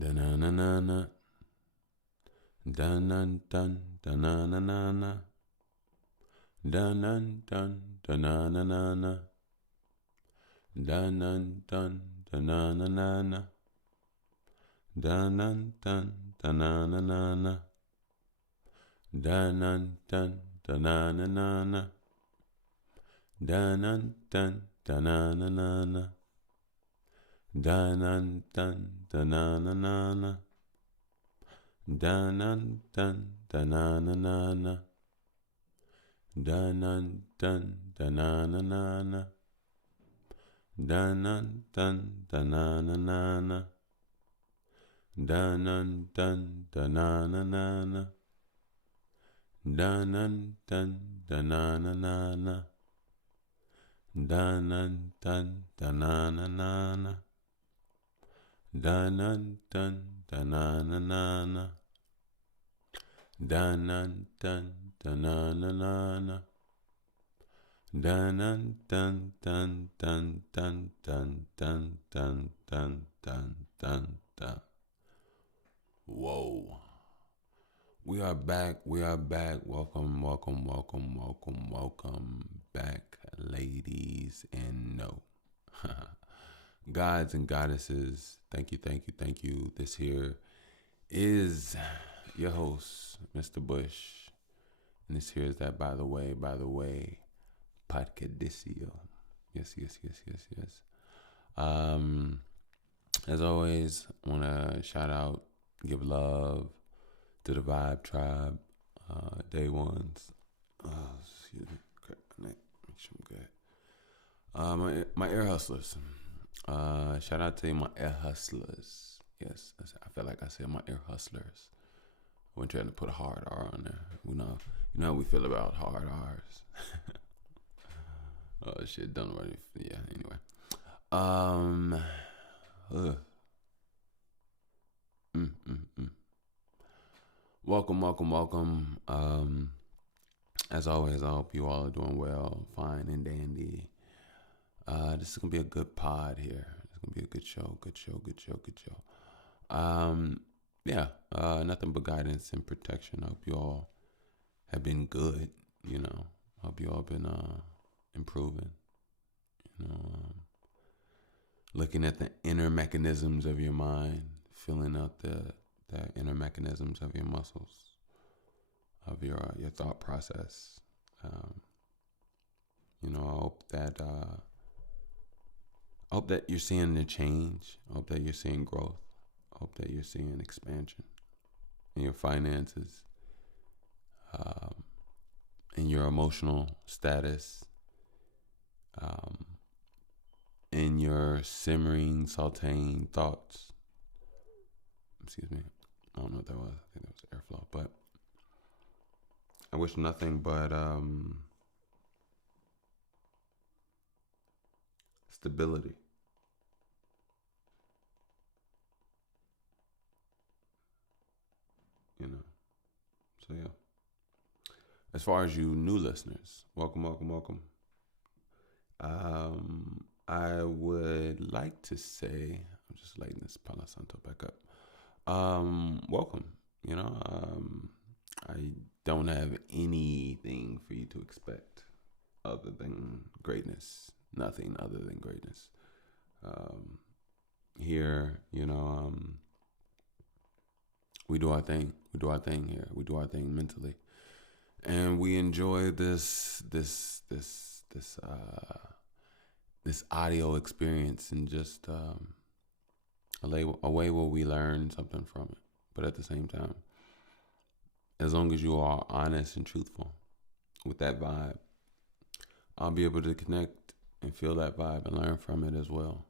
Da-na-na-na-na. Dun-dun-dun. Da-na-na-na-na. Dun-dun-dun. Da-na-na-na-na. Dun-dun-dun. Da-na-na-na-na. Dun-dun-dun. Da-na-na-na-na. Dun-dun-dun. Da-na-na-na-na. Dun-dun-dun. Da-na-na-na-na. Dun-dun-dun. Da-na-na-na-na. Dun-dun-dun. Da-na-na-na-na. Dun-dun-dun. Da-na-na-na-na. Dun-dun-dun. Da-na-na-na-na. Dun-dun-dun. Da-na-na-na-na. Dun-dun-dun. Da-na-na-na-na. Dun-dun-dun. Da-na-na-na-na. Dun-dun-dun. Da-na-na-na-na. Dun-dun-dun. Da-na-na-na-na. Dun-dun-dun-dun-dun-dun-dun-dun-dun-dun-dun. Whoa. We are back. We are back. Welcome, welcome, welcome, welcome, welcome back, ladies and no. Gods and goddesses, thank you, thank you, thank you. This here is your host, Mr. Bush. And this here is that by the way, Podcadicio. Yes, yes, yes, yes, yes. As always, I want to shout out, give love to the Vibe Tribe, day ones. Excuse me, crack my neck. Make sure I'm good. My ear hustlers. Shout out to my ear hustlers. Yes, I feel like I said my ear hustlers. I wasn't trying to put a hard R on there. You know how we feel about hard R's. Oh shit, don't worry. Yeah, anyway. Ugh. Welcome, welcome, welcome. As always, I hope you all are doing well, fine and dandy. This is gonna be a good pod here. It's gonna be a good show, good show, good show, good show. Yeah, nothing but guidance and protection. I hope you all have been good. Hope you all been improving. Looking at the inner mechanisms of your mind, filling out the inner mechanisms of your muscles, of your thought process. I hope that you're seeing the change. I hope that you're seeing growth. I hope that you're seeing expansion in your finances, in your emotional status, in your simmering, sauteing thoughts. Excuse me. I don't know what that was. I think that was airflow. But I wish nothing but stability. So yeah. As far as you new listeners, welcome, welcome, welcome. I would like to say, I'm just lighting this Palo Santo back up. Welcome. I don't have anything for you to expect other than greatness. Nothing other than greatness. Here, we do our thing. We do our thing here. We do our thing mentally, and we enjoy this audio experience, and just a way where we learn something from it. But at the same time, as long as you are honest and truthful with that vibe, I'll be able to connect and feel that vibe and learn from it as well.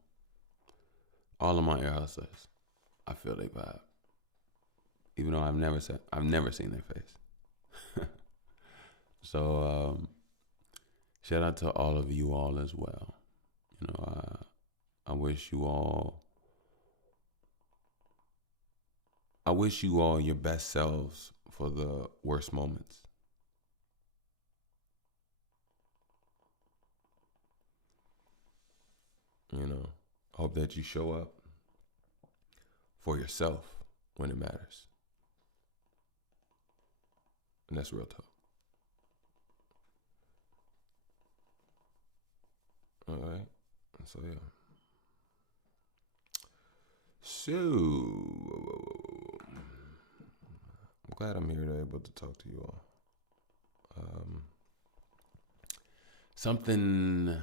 All of my ear hustlers, I feel they vibe, even though I've never seen their face. So shout out to all of you all as well. I wish you all your best selves for the worst moments. Hope that you show up for yourself when it matters. And that's real talk. All right. So, yeah. So, I'm glad I'm here to able to talk to you all. Something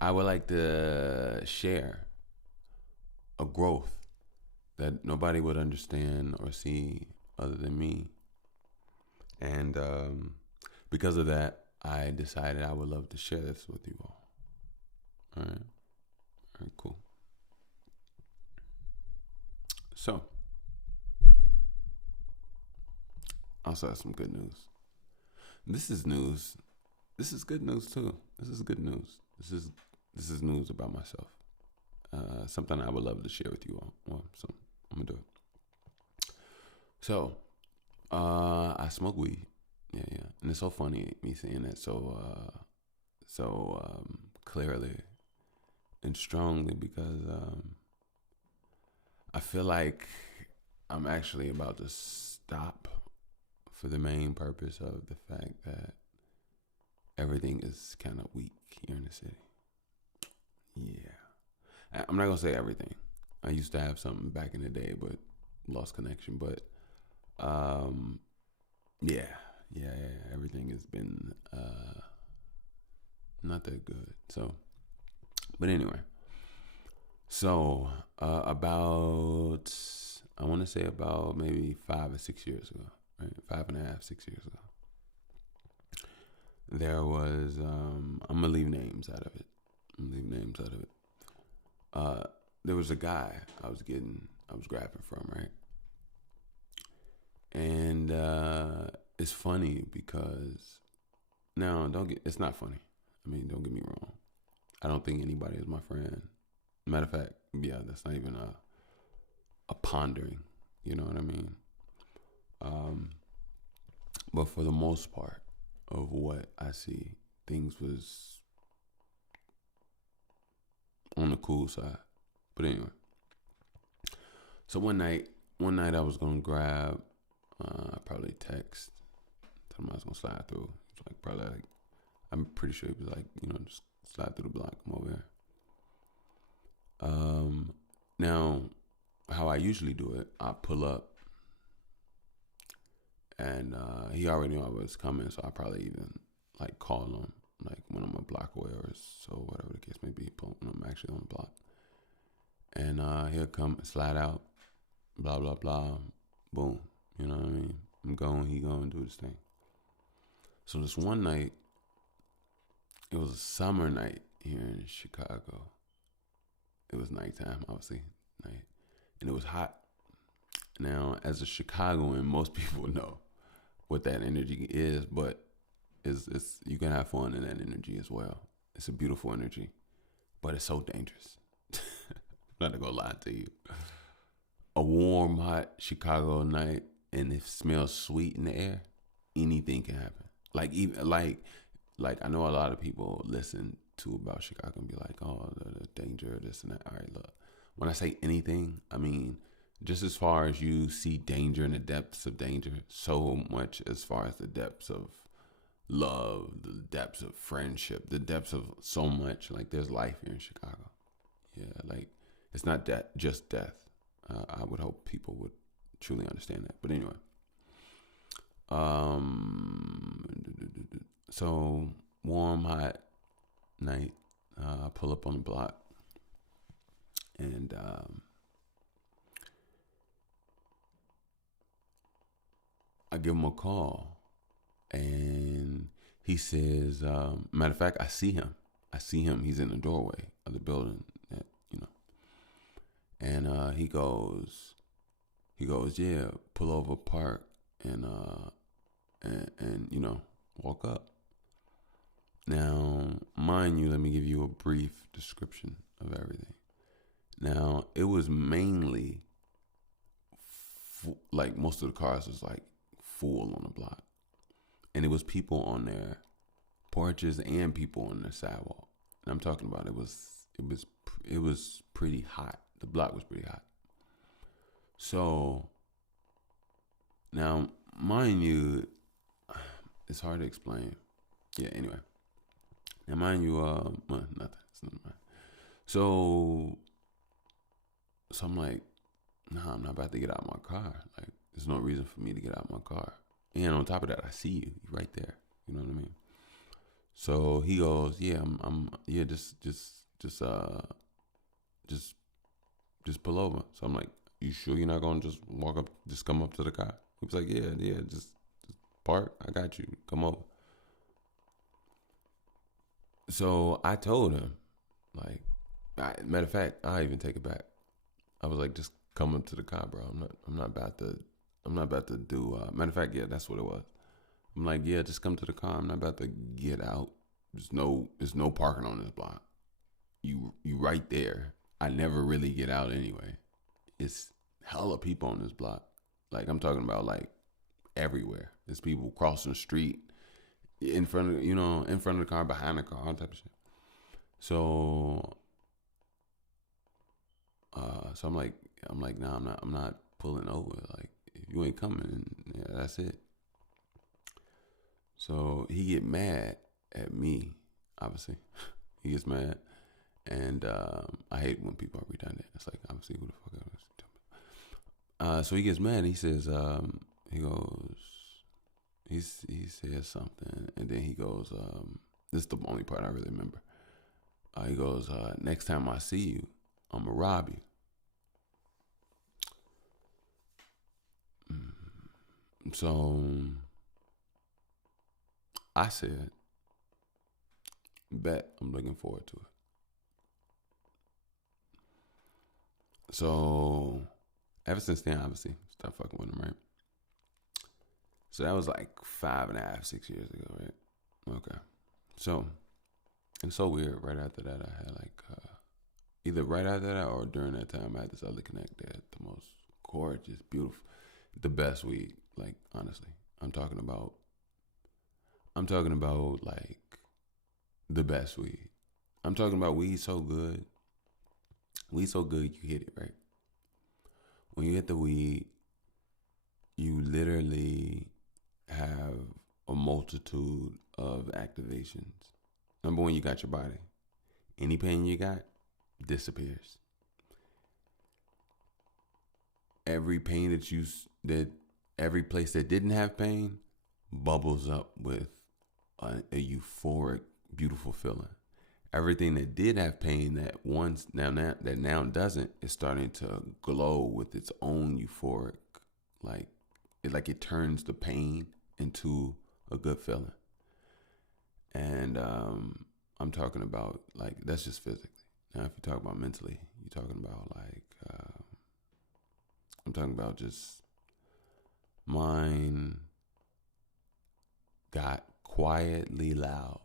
I would like to share, a growth that nobody would understand or see other than me. And because of that, I decided I would love to share this with you all. All right. All right, cool. So, I also have some good news. This is news. This is good news too. This is good news. This is news about myself. Something I would love to share with you all. Well, so I'm gonna do it. So, I smoke weed. Yeah, and it's so funny me saying that so clearly and strongly because I feel like I'm actually about to stop for the main purpose of the fact that everything is kind of weak here in the city. Yeah. I'm not going to say everything. I used to have something back in the day, but lost connection. But yeah. Everything has been not that good. So, but anyway. So, I want to say about maybe 5 or 6 years ago, right? 5.5, 6 years ago. There was, I'm going to leave names out of it. There was a guy I was grabbing from, right? And it's funny because, now, it's not funny. I mean, don't get me wrong. I don't think anybody is my friend. Matter of fact, yeah, that's not even a pondering. You know what I mean? But for the most part of what I see, things was on the cool side. But anyway, so one night I was gonna grab, probably text, tell him I was gonna slide through. It's like probably like, I'm pretty sure he was like, just slide through the block, come over here. Now, how I usually do it, I pull up, and he already knew I was coming, so I probably even like call him, like when I'm a block away or so, whatever the case may be, when I'm actually on the block. And he'll come and slide out, blah, blah, blah, boom, you know what I mean? I'm going, he going to do this thing. So this one night, it was a summer night here in Chicago. It was nighttime, obviously, night, and it was hot. Now, as a Chicagoan, most people know what that energy is, but it's you can have fun in that energy as well. It's a beautiful energy, but it's so dangerous. I'm not gonna lie to you. A warm, hot Chicago night, and it smells sweet in the air. Anything can happen. Like even like I know a lot of people listen to about Chicago and be like, oh, the danger, this and that. All right, look. When I say anything, I mean just as far as you see danger in the depths of danger, so much as far as the depths of love, the depths of friendship, the depths of so much. Like there's life here in Chicago. Yeah, like it's not just death. I would hope people would truly understand that. But anyway, so warm, hot night. I pull up on the block, and I give him a call, and he says, matter of fact, I see him. He's in the doorway of the building, and he goes, yeah, pull over, park, and walk up. Now, mind you, let me give you a brief description of everything. Now, it was mainly like most of the cars was like full on the block, and it was people on their porches and people on the sidewalk. And I'm talking about it was pretty hot. The block was pretty hot. So now, mind you, it's hard to explain. Yeah. Anyway, now mind you, well, nothing. It's nothing. So I'm like, nah, I'm not about to get out of my car. Like, there's no reason for me to get out of my car. And on top of that, I see you. You're right there. You know what I mean? So he goes, yeah, yeah, just pull over. So I'm like, you sure you're not gonna just walk up, just come up to the car? He was like, yeah, just park. I got you. Come over. So I told him, like, matter of fact, I even take it back. I was like, just come up to the car, bro. I'm not about to do. Matter of fact, yeah, that's what it was. I'm like, yeah, just come to the car. I'm not about to get out. There's no parking on this block. You right there. I never really get out anyway. It's hella people on this block. Like, I'm talking about, like, everywhere. There's people crossing the street in front of the car, behind the car, all type of shit. So I'm like, nah, I'm not pulling over. Like, if you ain't coming, yeah, that's it. So he get mad at me, obviously. He gets mad. And I hate when people are redundant. It's like, obviously, who the fuck else? So he gets mad. He says, he goes, he says something. And then he goes, this is the only part I really remember. He goes, next time I see you, I'm going to rob you. So I said, bet, I'm looking forward to it. So ever since then, obviously, start fucking with him, right? So that was like 5.5, 6 years ago, right? Okay. So it's so weird. Right after that, I had like either right after that or during that time, I had this other connect that had the most gorgeous, beautiful, the best weed. Like, honestly, I'm talking about like the best weed. I'm talking about weed so good. Weed so good you hit it, right? When you hit the weed, you literally have a multitude of activations. Number one, you got your body. Any pain you got disappears. Every pain every place that didn't have pain bubbles up with a euphoric, beautiful feeling. Everything that did have pain that now doesn't is starting to glow with its own euphoric, like it turns the pain into a good feeling. And I'm talking about, like, that's just physically. Now, if you talk about mentally, you're talking about like I'm talking about just mine got quietly loud.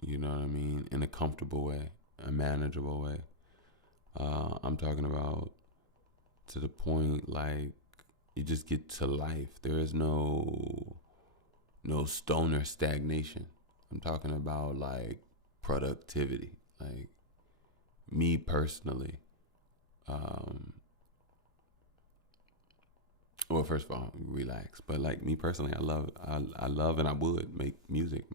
You know what I mean? In a comfortable way, a manageable way. I'm talking about to the point, like, you just get to life. There is no stoner stagnation. I'm talking about, like, productivity. Like, me personally. Well, first of all, relax. But, like, me personally, I love and I would make music,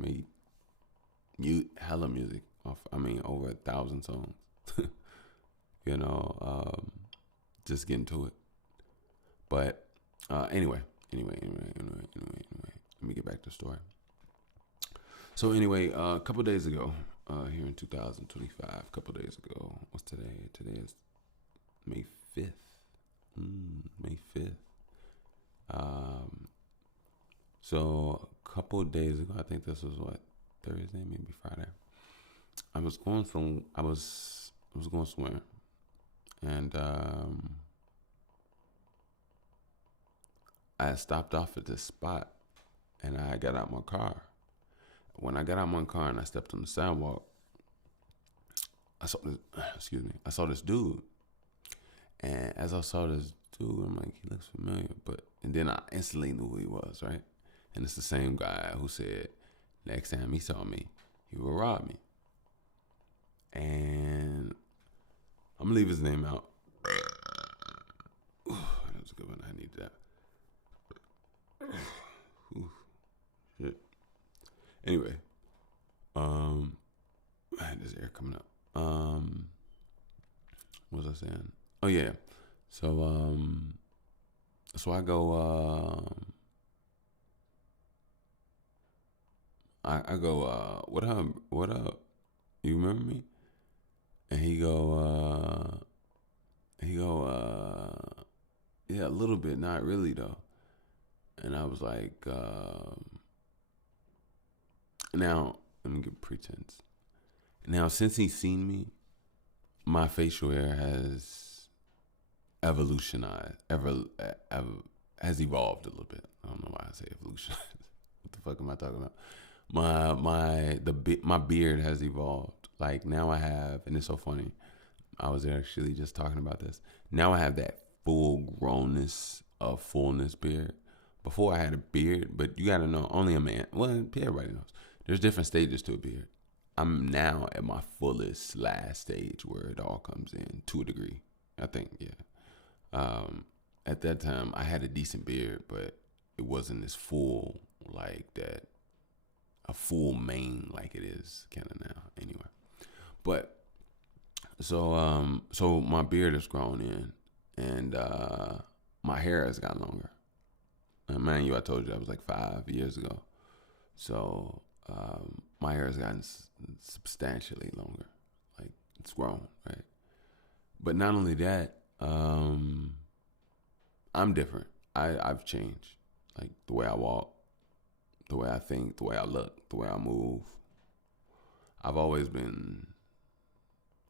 hella music off. I mean, over 1,000 songs. Just getting to it. But anyway, let me get back to the story. So anyway, a couple days ago, here in 2025, a couple days ago, what's today? Today is May 5th. May 5th. So a couple days ago, I think this was what, Thursday, maybe Friday. I was going somewhere, and I stopped off at this spot, and I got out my car. When I got out my car and I stepped on the sidewalk, I saw this dude, and as I saw this dude, I'm like, he looks familiar, and then I instantly knew who he was, right? And it's the same guy who said next time he saw me, he would rob me. And I'm gonna leave his name out. That was a good one. I need that. Shit. Anyway, man, there's air coming up. What was I saying? Oh yeah. So I go. I go. What up? What up? You remember me? And he go. Yeah, a little bit, not really though. And I was like, now let me get pretense. Now since he's seen me, my facial hair has evolutionized, has evolved a little bit. I don't know why I say evolutionized. What the fuck am I talking about? My beard has evolved. Like now I have, and it's so funny. I was actually just talking about this. Now I have that full grownness of fullness beard. Before I had a beard, but you gotta know, only a man. Well, everybody knows. There's different stages to a beard. I'm now at my fullest last stage where it all comes in to a degree. I think, yeah. At that time, I had a decent beard, but it wasn't as full like that. A full mane like it is kind of now. Anyway, but so my beard has grown in, and my hair has gotten longer. And man, I told you that was like 5 years ago. So my hair has gotten substantially longer. Like it's grown, right? But not only that, I'm different. I've changed, like the way I walk, the way I think, the way I look, the way I move. I've always been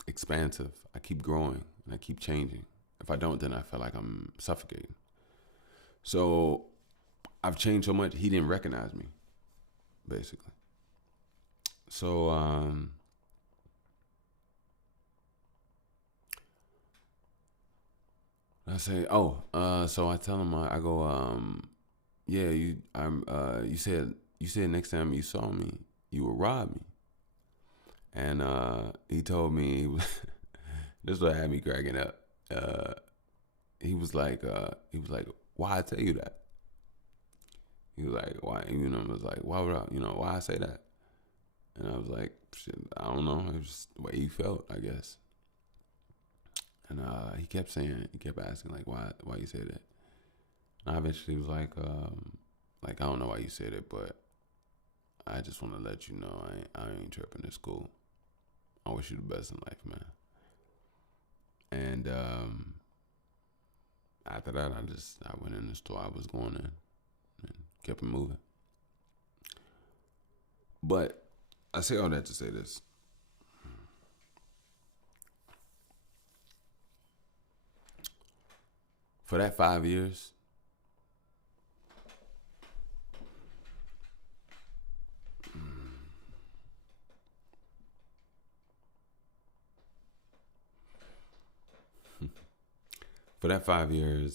expansive. I keep growing and I keep changing. If I don't, then I feel like I'm suffocating. So I've changed so much, he didn't recognize me, basically. So I say, so I tell him, I go, yeah, you said next time you saw me, you would rob me. And he told me, this is what had me cracking up. He was like, why I tell you that? He was like, why? I was like, why would I, why I say that? And I was like, shit, I don't know. It was just the way he felt, I guess. And he kept asking, like, why you say that? And I eventually was like, I don't know why you said it, but I just want to let you know I ain't tripping. It's cool. I wish you the best in life, man. And after that, I went in the store I was going in and kept it moving. But I say all that to say this. For that 5 years,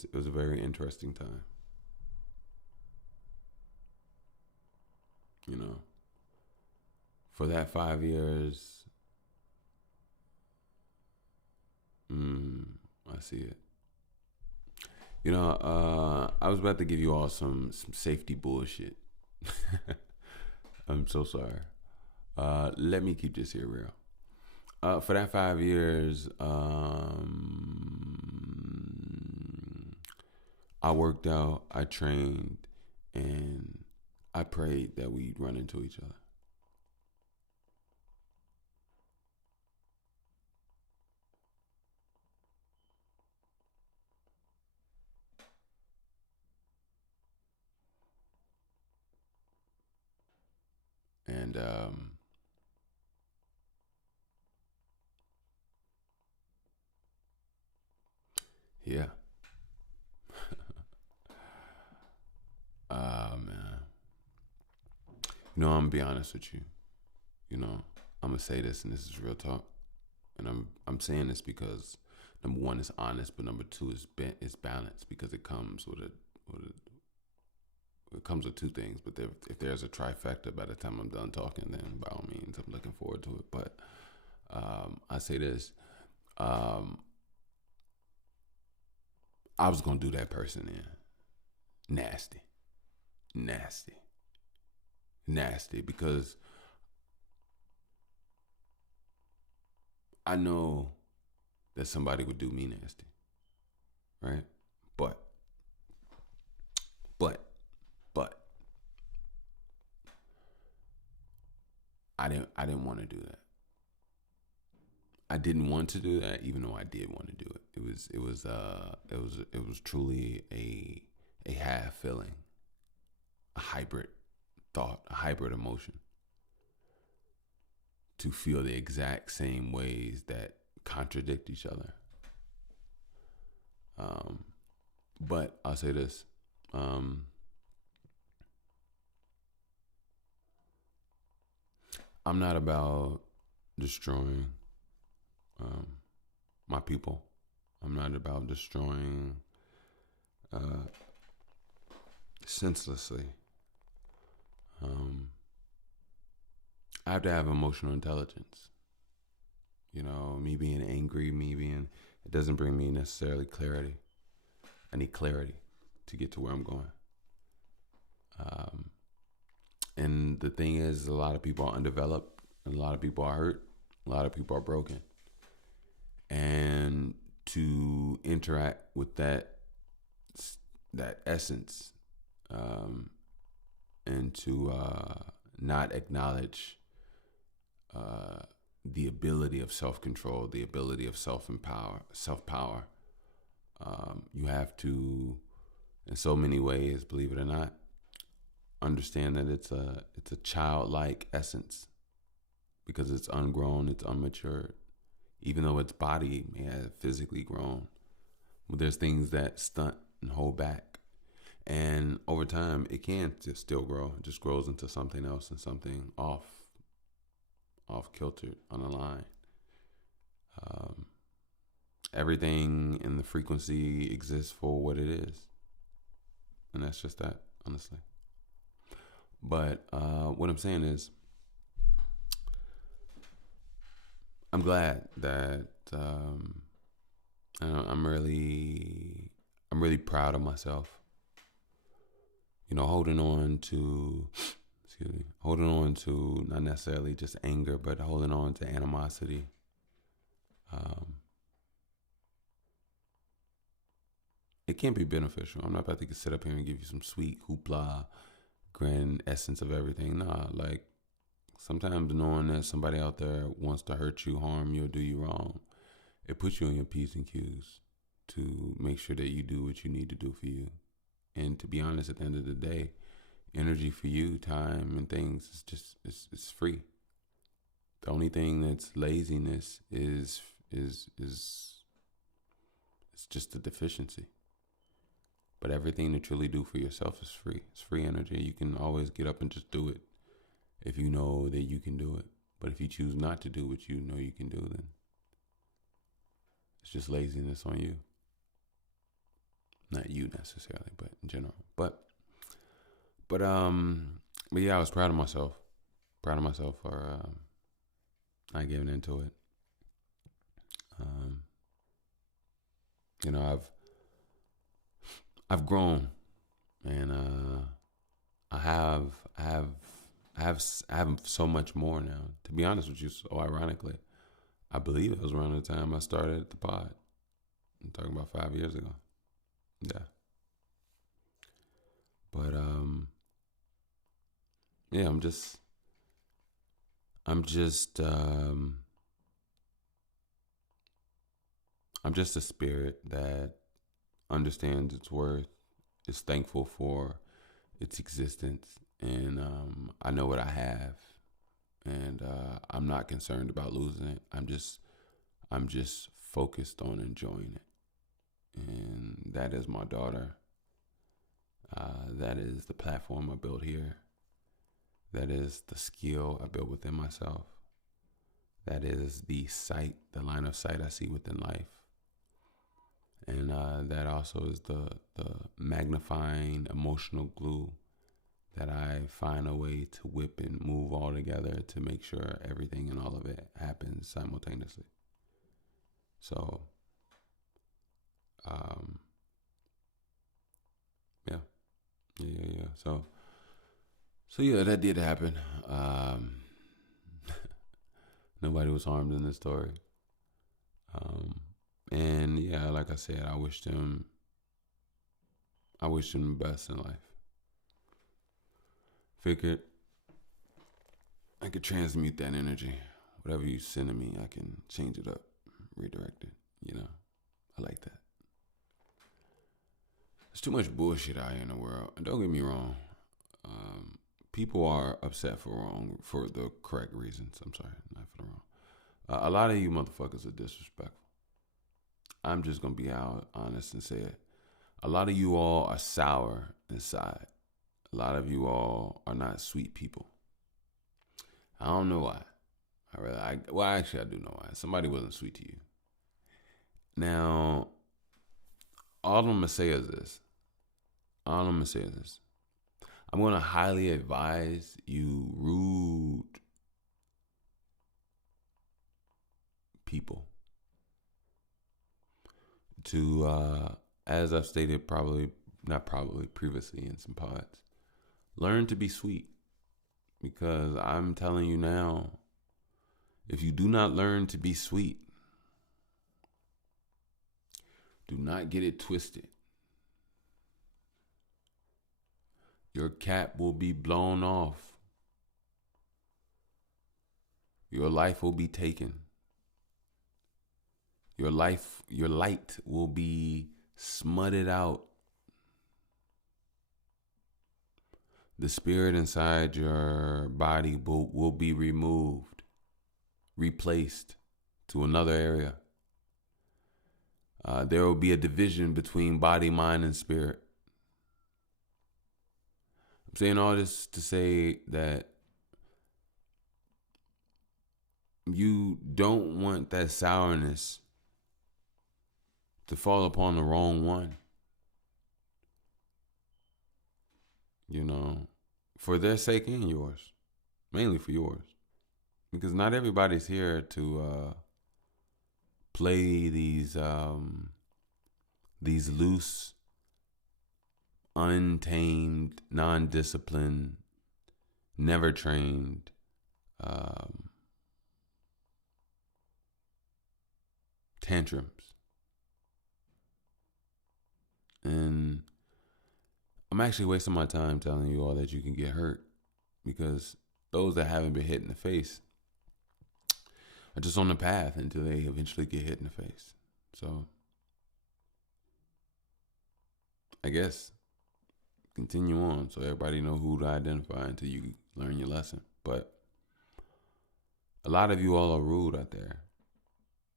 it was a very interesting time. For that 5 years, I see it. I was about to give you all some safety bullshit. I'm so sorry. Let me keep this here real. For that 5 years, I worked out, I trained, and I prayed that we'd run into each other. And yeah. Man. I'm gonna be honest with you. I'm gonna say this, and this is real talk. And I'm saying this because number one is honest, but number two is balanced because it comes with it comes with two things. But if there's a trifecta by the time I'm done talking, then by all means, I'm looking forward to it. But I say this. I was gonna do that person in nasty, because I know that somebody would do me nasty, right? But but but I didn't want to do that. I didn't want to do that, even though I did want to do it. It was truly a half feeling, a hybrid thought, a hybrid emotion, to feel the exact same ways that contradict each other. But I'll say this. I'm not about destroying my people. I'm not about destroying senselessly. I have to have emotional intelligence. Me being angry, it doesn't bring me necessarily clarity. I need clarity to get to where I'm going. And the thing is, a lot of people are undeveloped, and a lot of people are hurt, a lot of people are broken. And to interact with that essence, and to not acknowledge the ability of self-control, the ability of self-power. You have to, in so many ways, believe it or not, understand that it's a childlike essence, because it's ungrown, it's unmatured. Even though its body may have physically grown, but there's things that stunt and hold back. And over time, it can just still grow. It just grows into something else, and something off kiltered, unaligned. Everything in the frequency exists for what it is, and that's just that, honestly. But what I'm saying is, I'm glad that I'm really proud of myself. Holding on to not necessarily just anger, but holding on to animosity. It can be beneficial. I'm not about to sit up here and give you some sweet hoopla, grand essence of everything. Nah, like, sometimes knowing that somebody out there wants to hurt you, harm you, or do you wrong, it puts you on your P's and Q's to make sure that you do what you need to do for you. And to be honest, at the end of the day, energy for you, time and things, it's free. The only thing that's laziness is it's just a deficiency. But everything to truly do for yourself is free. It's free energy. You can always get up and just do it if you know that you can do it. But if you choose not to do what you know you can do, then it's just laziness on you. Not you necessarily, but in general. But yeah, I was proud of myself. Proud of myself for not giving into it. I've grown, and I have so much more now. To be honest with you, so ironically, I believe it was around the time I started the pod. I'm talking about 5 years ago. Yeah. But yeah, I'm just a spirit that understands its worth, is thankful for its existence, and I know what I have, and I'm not concerned about losing it. I'm just focused on enjoying it, and that is my daughter. That is the platform I built here. That is the skill I built within myself. That is the line of sight I see within life. And that also is the magnifying emotional glue that I find a way to whip and move all together to make sure everything and all of it happens simultaneously. So, yeah, yeah. So yeah, that did happen. Nobody was harmed in this story. And yeah, like I said, I wish them the best in life. Figured I could transmute that energy. Whatever you send to me, I can change it up, redirect it. I like that. There's too much bullshit out here in the world. And don't get me wrong. People are upset for the correct reasons. I'm sorry, not for the wrong. A lot of you motherfuckers are disrespectful. I'm just gonna be honest and say it. A lot of you all are sour inside. A lot of you all are not sweet people. I don't know why. Actually, I do know why. Somebody wasn't sweet to you. Now, all I'm gonna say is this. I'm gonna highly advise you rude people to, as I've stated previously in some pods, learn to be sweet. Because I'm telling you now, if you do not learn to be sweet, do not get it twisted. Your cap will be blown off. Your life will be taken. Your light will be smutted out. The spirit inside your body will be removed, replaced to another area. There will be a division between body, mind, and spirit. I'm saying all this to say that you don't want that sourness to fall upon the wrong one. For their sake and yours. Mainly for yours. Because not everybody's here to play these loose, untamed, non-disciplined, never trained tantrums. And I'm actually wasting my time telling you all that you can get hurt, because those that haven't been hit in the face are just on the path until they eventually get hit in the face. So I guess continue on so everybody know who to identify until you learn your lesson. But a lot of you all are rude out there.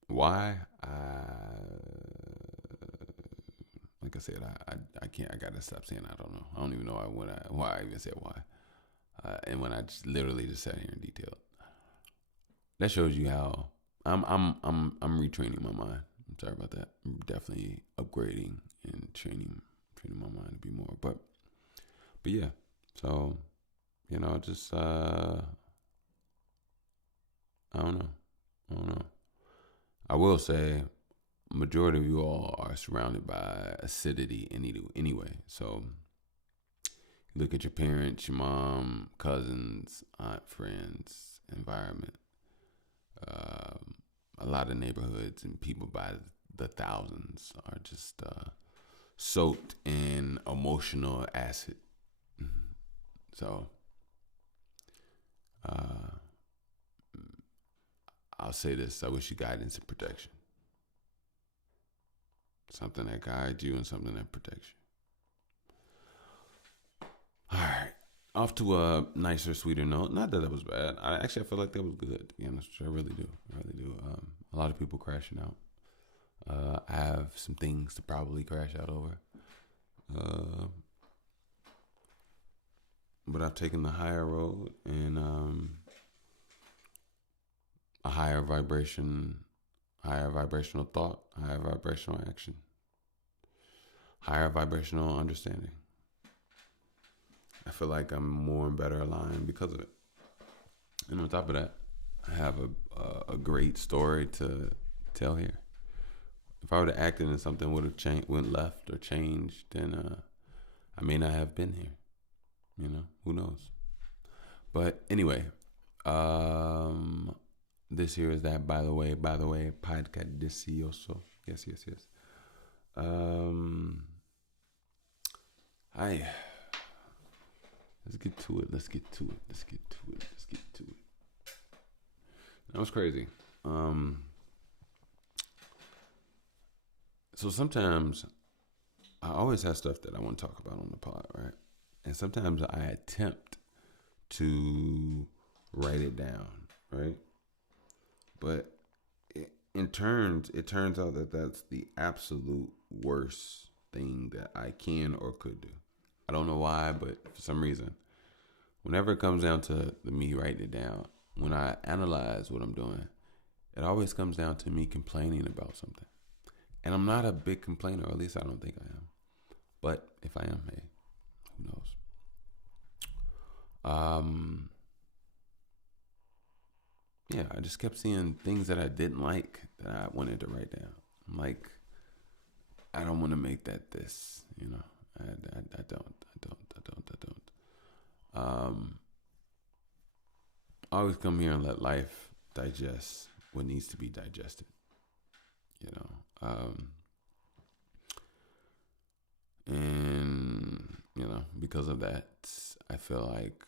Why? Like I said, I can't. I gotta stop saying I don't know. I don't even know why I even said why. And when I just literally just sat here in detail, that shows you how I'm retraining my mind. I'm sorry about that. I'm definitely upgrading and training my mind to be more. But yeah. So just I don't know. I will say, majority of you all are surrounded by acidity anyway. So look at your parents, your mom, cousins, aunt, friends, environment. A lot of neighborhoods and people by the thousands are just soaked in emotional acid. So I'll say this: I wish you guidance and protection. Something that guides you and something that protects you. All right. Off to a nicer, sweeter note. Not that was bad. I feel like that was good, to be honest. I really do. A lot of people crashing out. I have some things to probably crash out over. But I've taken the higher road and a higher vibrational thought, higher vibrational action, higher vibrational understanding. I feel like I'm more and better aligned because of it. And on top of that, I have a great story to tell here. If I would have acted in something would have changed, went left or changed, then I may not have been here. You know, who knows? But anyway, this here is that. By the way, podcast delicioso. Yes. I let's get to it. That was crazy. So sometimes I always have stuff that I want to talk about on the pod, right? And sometimes I attempt to write it down, right? But it turns out that that's the absolute worst thing that I can or could do. I don't know why, but for some reason, whenever it comes down to me writing it down, when I analyze what I'm doing, it always comes down to me complaining about something. And I'm not a big complainer, or at least I don't think I am. But if I am, hey, who knows? Yeah, I just kept seeing things that I didn't like that I wanted to write down. I'm like, I don't want to make that this, you know. I don't. I always come here and let life digest what needs to be digested, you know. And, you know, because of that, I feel like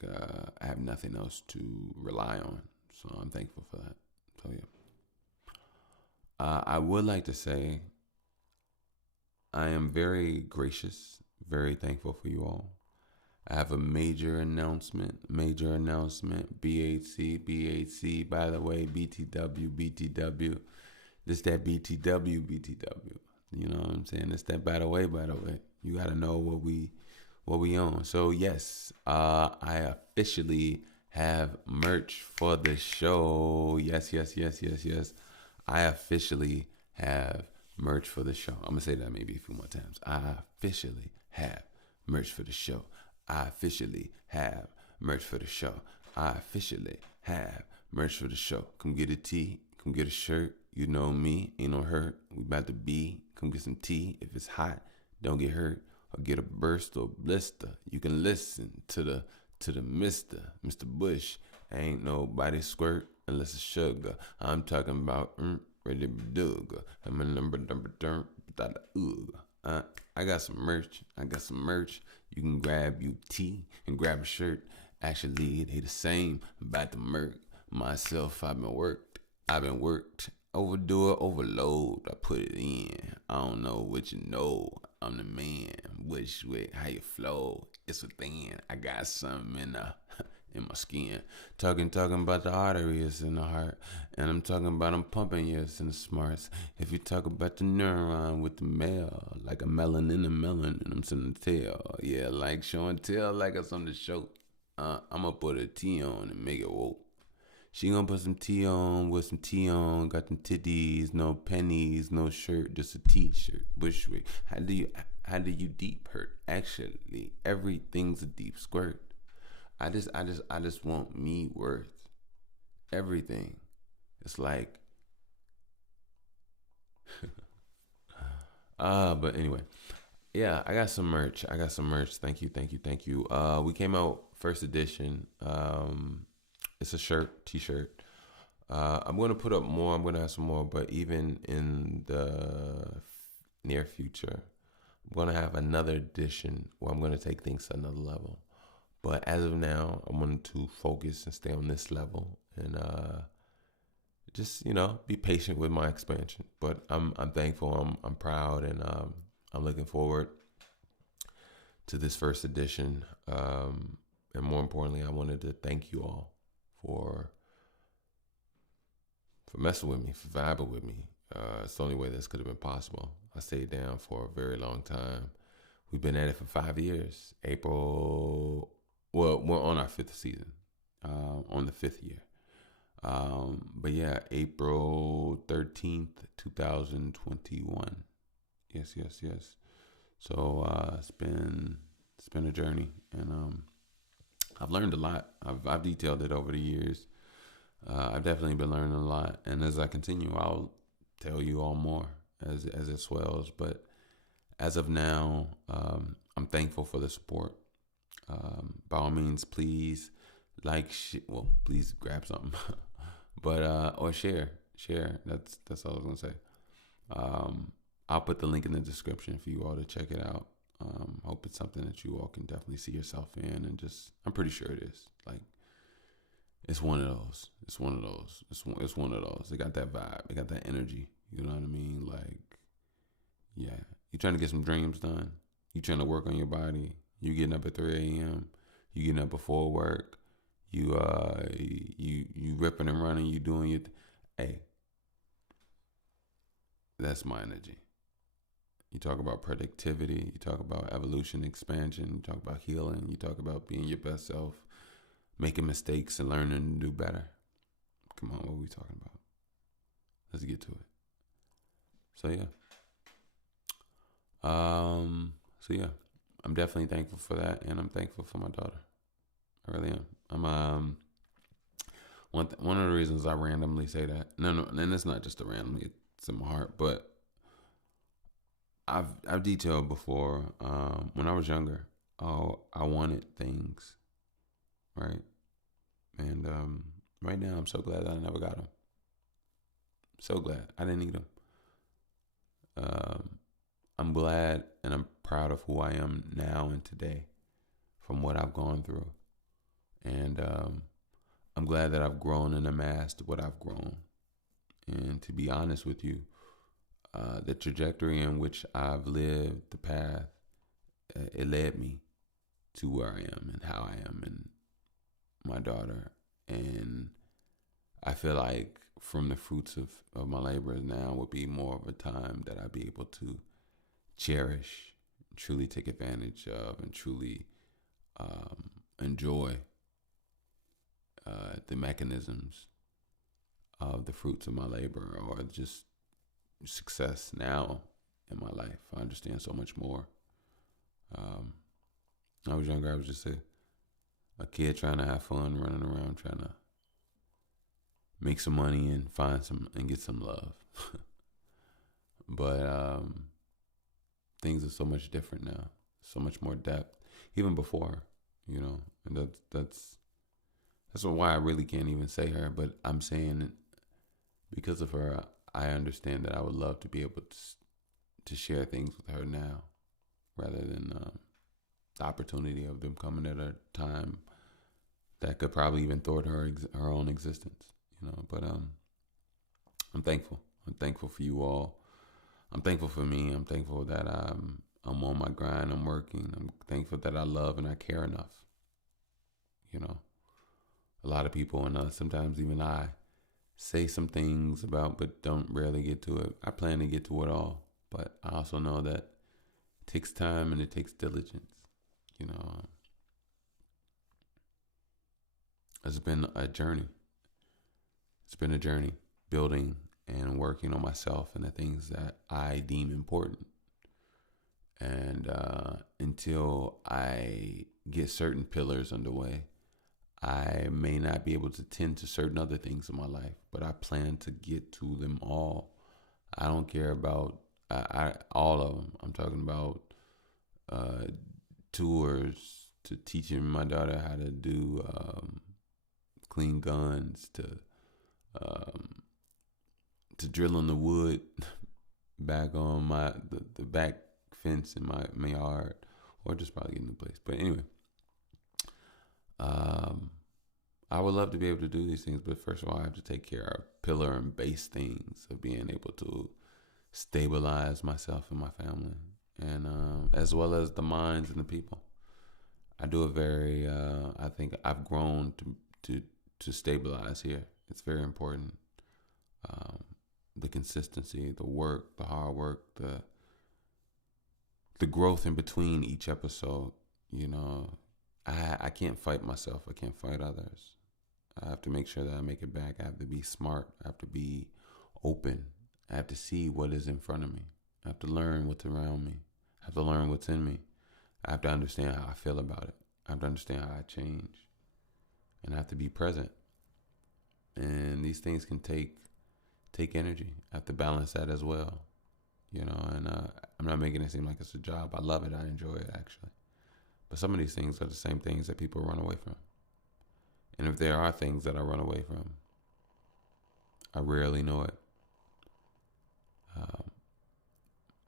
I have nothing else to rely on. So I'm thankful for that. So, yeah. I would like to say I am very gracious, very thankful for you all. I have a major announcement. BHC, by the way, BTW. This that BTW. You know what I'm saying? It's that by the way. You gotta know what we own. So yes, I officially have merch for the show. Yes. I officially have merch for the show. I'm gonna say that maybe a few more times. I officially have merch for the show. I officially have merch for the show. I officially have merch for the show. Come get a tee. Come get a shirt. You know me. Ain't no hurt. We about to be. Come get some tea. If it's hot, don't get hurt or get a burst or blister. You can listen to the Mr. Bush. Ain't nobody squirt unless it's sugar. I'm talking about ready to do. I'm a number I got some merch. You can grab you tea and grab a shirt. Actually, they the same. I'm about to murk myself. I've been worked. Overdo it, overload. I put it in. I don't know what you know. I'm the man. Which way, how you flow? It's within. I got something in my skin. Talking about the arteries in the heart. And I'm talking about them pumping yes in the smarts. If you talk about the neuron with the male, like a melon in a melon, and I'm something to tell. Yeah, like show and tell, like it's something to show. I'm gonna put a T on and make it woke. She gonna put some tea on with some tea on. Got them titties, no pennies, no shirt, just a t-shirt. Bushwick. How do you deep hurt? Actually, everything's a deep squirt. I just want me worth everything. It's like, but anyway, yeah, I got some merch. Thank you. We came out first edition. It's a shirt, t-shirt. I'm going to put up more. I'm going to have some more, but even in the near future, I'm going to have another edition where I'm going to take things to another level. But as of now, I want to focus and stay on this level and just, you know, be patient with my expansion. But I'm thankful. I'm proud, and I'm looking forward to this first edition. And more importantly, I wanted to thank you all for messing with me, for vibing with me. It's the only way this could have been possible. I stayed down for a very long time. We've been at it for 5 years. We're on our 5th season, on the 5th year. But yeah, April 13th, 2021. Yes. So it's been a journey, and I've learned a lot. I've detailed it over the years. I've definitely been learning a lot, and as I continue, I'll tell you all more as it swells. But as of now, I'm thankful for the support. By all means, please well, please grab something, but or share. That's all I was gonna say. I'll put the link in the description for you all to check it out. Hope it's something that you all can definitely see yourself in, and just I'm pretty sure it is. Like it's one of those. It's one of those. It's one of those. They got that vibe. They got that energy. You know what I mean? Like, yeah. You trying to get some dreams done. You trying to work on your body. You getting up at 3 a.m. You getting up before work. You ripping and running. You doing your. Hey, that's my energy. You talk about productivity. You talk about evolution, expansion. You talk about healing. You talk about being your best self, making mistakes and learning to do better. Come on, what are we talking about? Let's get to it. So yeah. So yeah, I'm definitely thankful for that, and I'm thankful for my daughter. I really am. I'm one of the reasons I randomly say that. No, and it's not just a randomly. It's in my heart, but I've detailed before. When I was younger, I wanted things, right? And right now, I'm so glad that I never got them. So glad I didn't need them. I'm glad and I'm proud of who I am now and today, from what I've gone through, and I'm glad that I've grown and amassed what I've grown. And to be honest with you, the trajectory in which I've lived, the path, it led me to where I am and how I am and my daughter. And I feel like from the fruits of my labors now would be more of a time that I'd be able to cherish, truly take advantage of, and truly enjoy the mechanisms of the fruits of my labor, or just success now in my life. I understand so much more. I was younger. I was just a kid trying to have fun, running around, trying to make some money and find some and get some love. But things are so much different now, so much more depth. Even before, and that's why I really can't even say her. But I'm saying because of her, I understand that I would love to be able to share things with her now, rather than the opportunity of them coming at a time that could probably even thwart her own existence. But I'm thankful. I'm thankful for you all. I'm thankful for me. I'm thankful that I'm on my grind. I'm working. I'm thankful that I love and I care enough. A lot of people, and sometimes even I, say some things about, but don't rarely get to it. I plan to get to it all, but I also know that it takes time and it takes diligence. It's been a journey. It's been a journey building and working on myself and the things that I deem important. And until I get certain pillars underway, I may not be able to tend to certain other things in my life, but I plan to get to them all. I don't care about all of them. I'm talking about tours, to teaching my daughter how to do clean guns, to drilling the wood back on the back fence in my yard, or just probably get a new place. But anyway, I would love to be able to do these things, but first of all, I have to take care of pillar and base things of being able to stabilize myself and my family, and as well as the minds and the people. I do a very. I think I've grown to stabilize here. It's very important. The consistency, the work, the hard work, the growth in between each episode. I can't fight myself. I can't fight others. I have to make sure that I make it back. I have to be smart. I have to be open. I have to see what is in front of me. I have to learn what's around me. I have to learn what's in me. I have to understand how I feel about it. I have to understand how I change, and I have to be present. And these things can take energy. I have to balance that as well, you know. And I'm not making it seem like it's a job. I love it. I enjoy it actually. But some of these things are the same things that people run away from. And if there are things that I run away from, I rarely know it.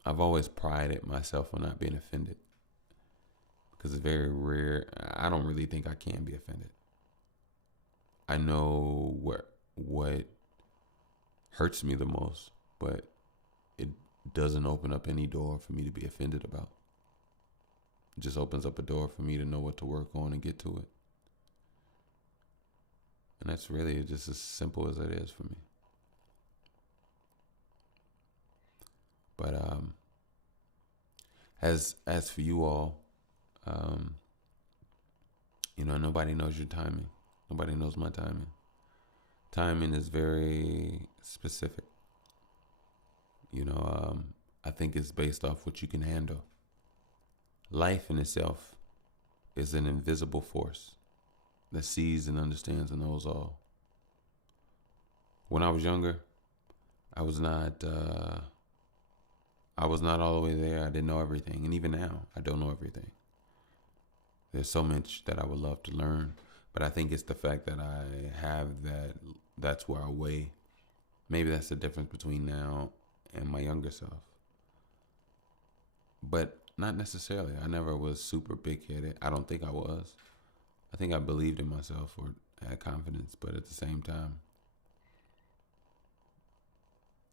I've always prided myself on not being offended because it's very rare. I don't really think I can be offended. I know what hurts me the most, but it doesn't open up any door for me to be offended about. It just opens up a door for me to know what to work on and get to it. And that's really just as simple as it is for me. But as for you all, nobody knows your timing. Nobody knows my timing. Timing is very specific. I think it's based off what you can handle. Life in itself is an invisible force that sees and understands and knows all. When I was younger, I was not all the way there. I didn't know everything. And even now, I don't know everything. There's so much that I would love to learn. But I think it's the fact that I have that's where I weigh. Maybe that's the difference between now and my younger self. But not necessarily. I never was super big-headed. I don't think I was. I think I believed in myself or had confidence. But at the same time,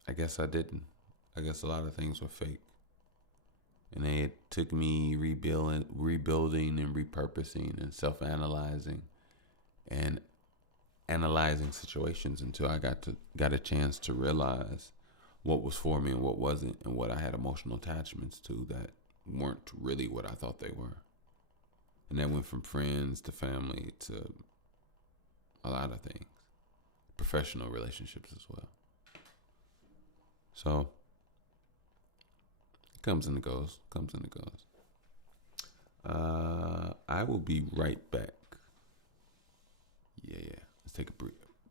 I guess I didn't. I guess a lot of things were fake. And it took me rebuilding and repurposing and self-analyzing and analyzing situations until I got a chance to realize what was for me and what wasn't, and what I had emotional attachments to that weren't really what I thought they were. And that went from friends to family to a lot of things, professional relationships as well. So it comes and it goes. I will be right back. Yeah. Let's take a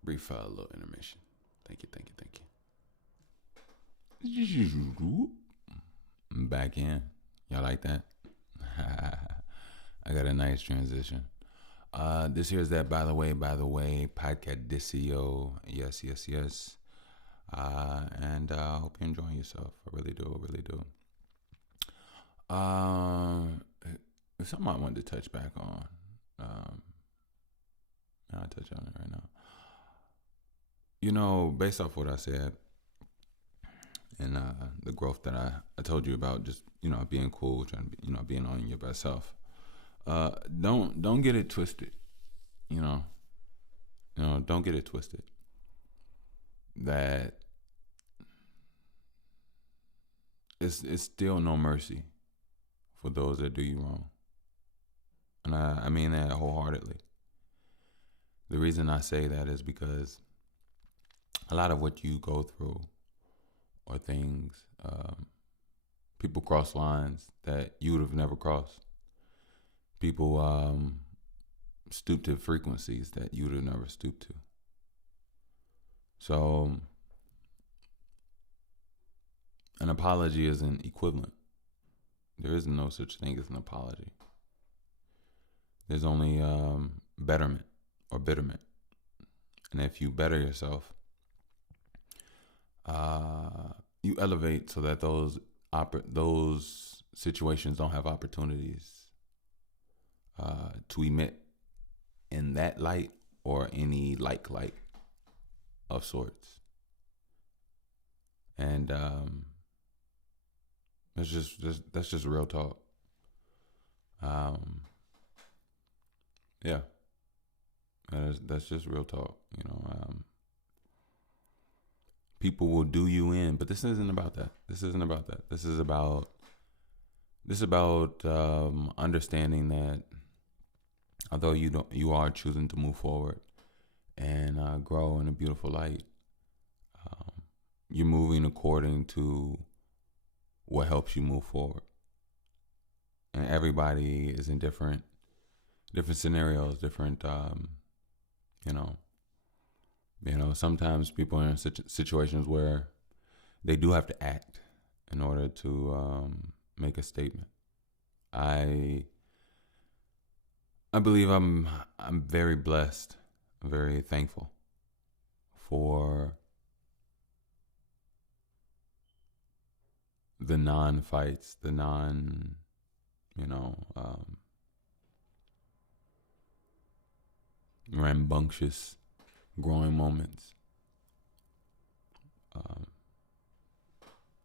brief little intermission. Thank you. I'm back in. Y'all like that? I got a nice transition. This here is that by the way, Podcastissio. Yes. And I hope you're enjoying yourself. I really do. It's something I wanted to touch back on. I'll touch on it right now. Based off what I said and the growth that I told you about, just being cool, trying to be, being on your best self. Don't get it twisted. Don't get it twisted. That it's still no mercy for those that do you wrong. And I mean that wholeheartedly. The reason I say that is because a lot of what you go through are things, people cross lines that you would have never crossed. People stoop to frequencies that you would have never stooped to. So an apology isn't equivalent. There is no such thing as an apology. There's only betterment or bitterment. And if you better yourself, you elevate so that those situations don't have opportunities to emit in that light or any light of sorts. And that's just real talk. Yeah, that's just real talk. People will do you in, but this isn't about that. This is about understanding that although you are choosing to move forward and grow in a beautiful light, you're moving according to what helps you move forward. And everybody is in different different scenarios, different, you know, sometimes people are in situations where they do have to act in order to make a statement. I believe I'm very blessed, very thankful for the non-fights, the non, you know, rambunctious growing moments. Um,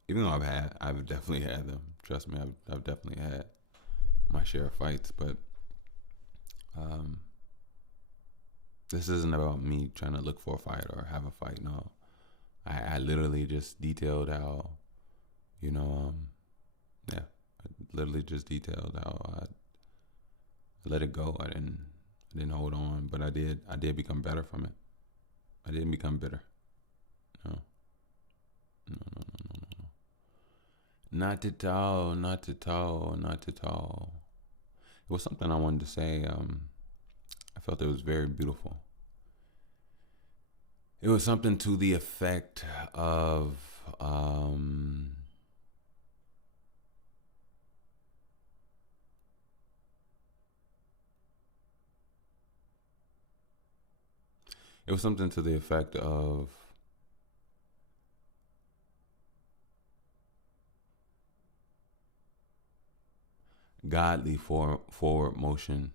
Even though I've definitely had them. Trust me, I've definitely had my share of fights. But um, this isn't about me trying to look for a fight or have a fight. No, I literally just detailed how, you know, yeah, I literally just detailed how I let it go. I didn't hold on, but I did become better from it. I didn't become bitter. No, no, no, no, no, no. Not at all. Not at all. Not at all. It was something I wanted to say. I felt it was very beautiful. It was something to the effect of it was something to the effect of godly forward motion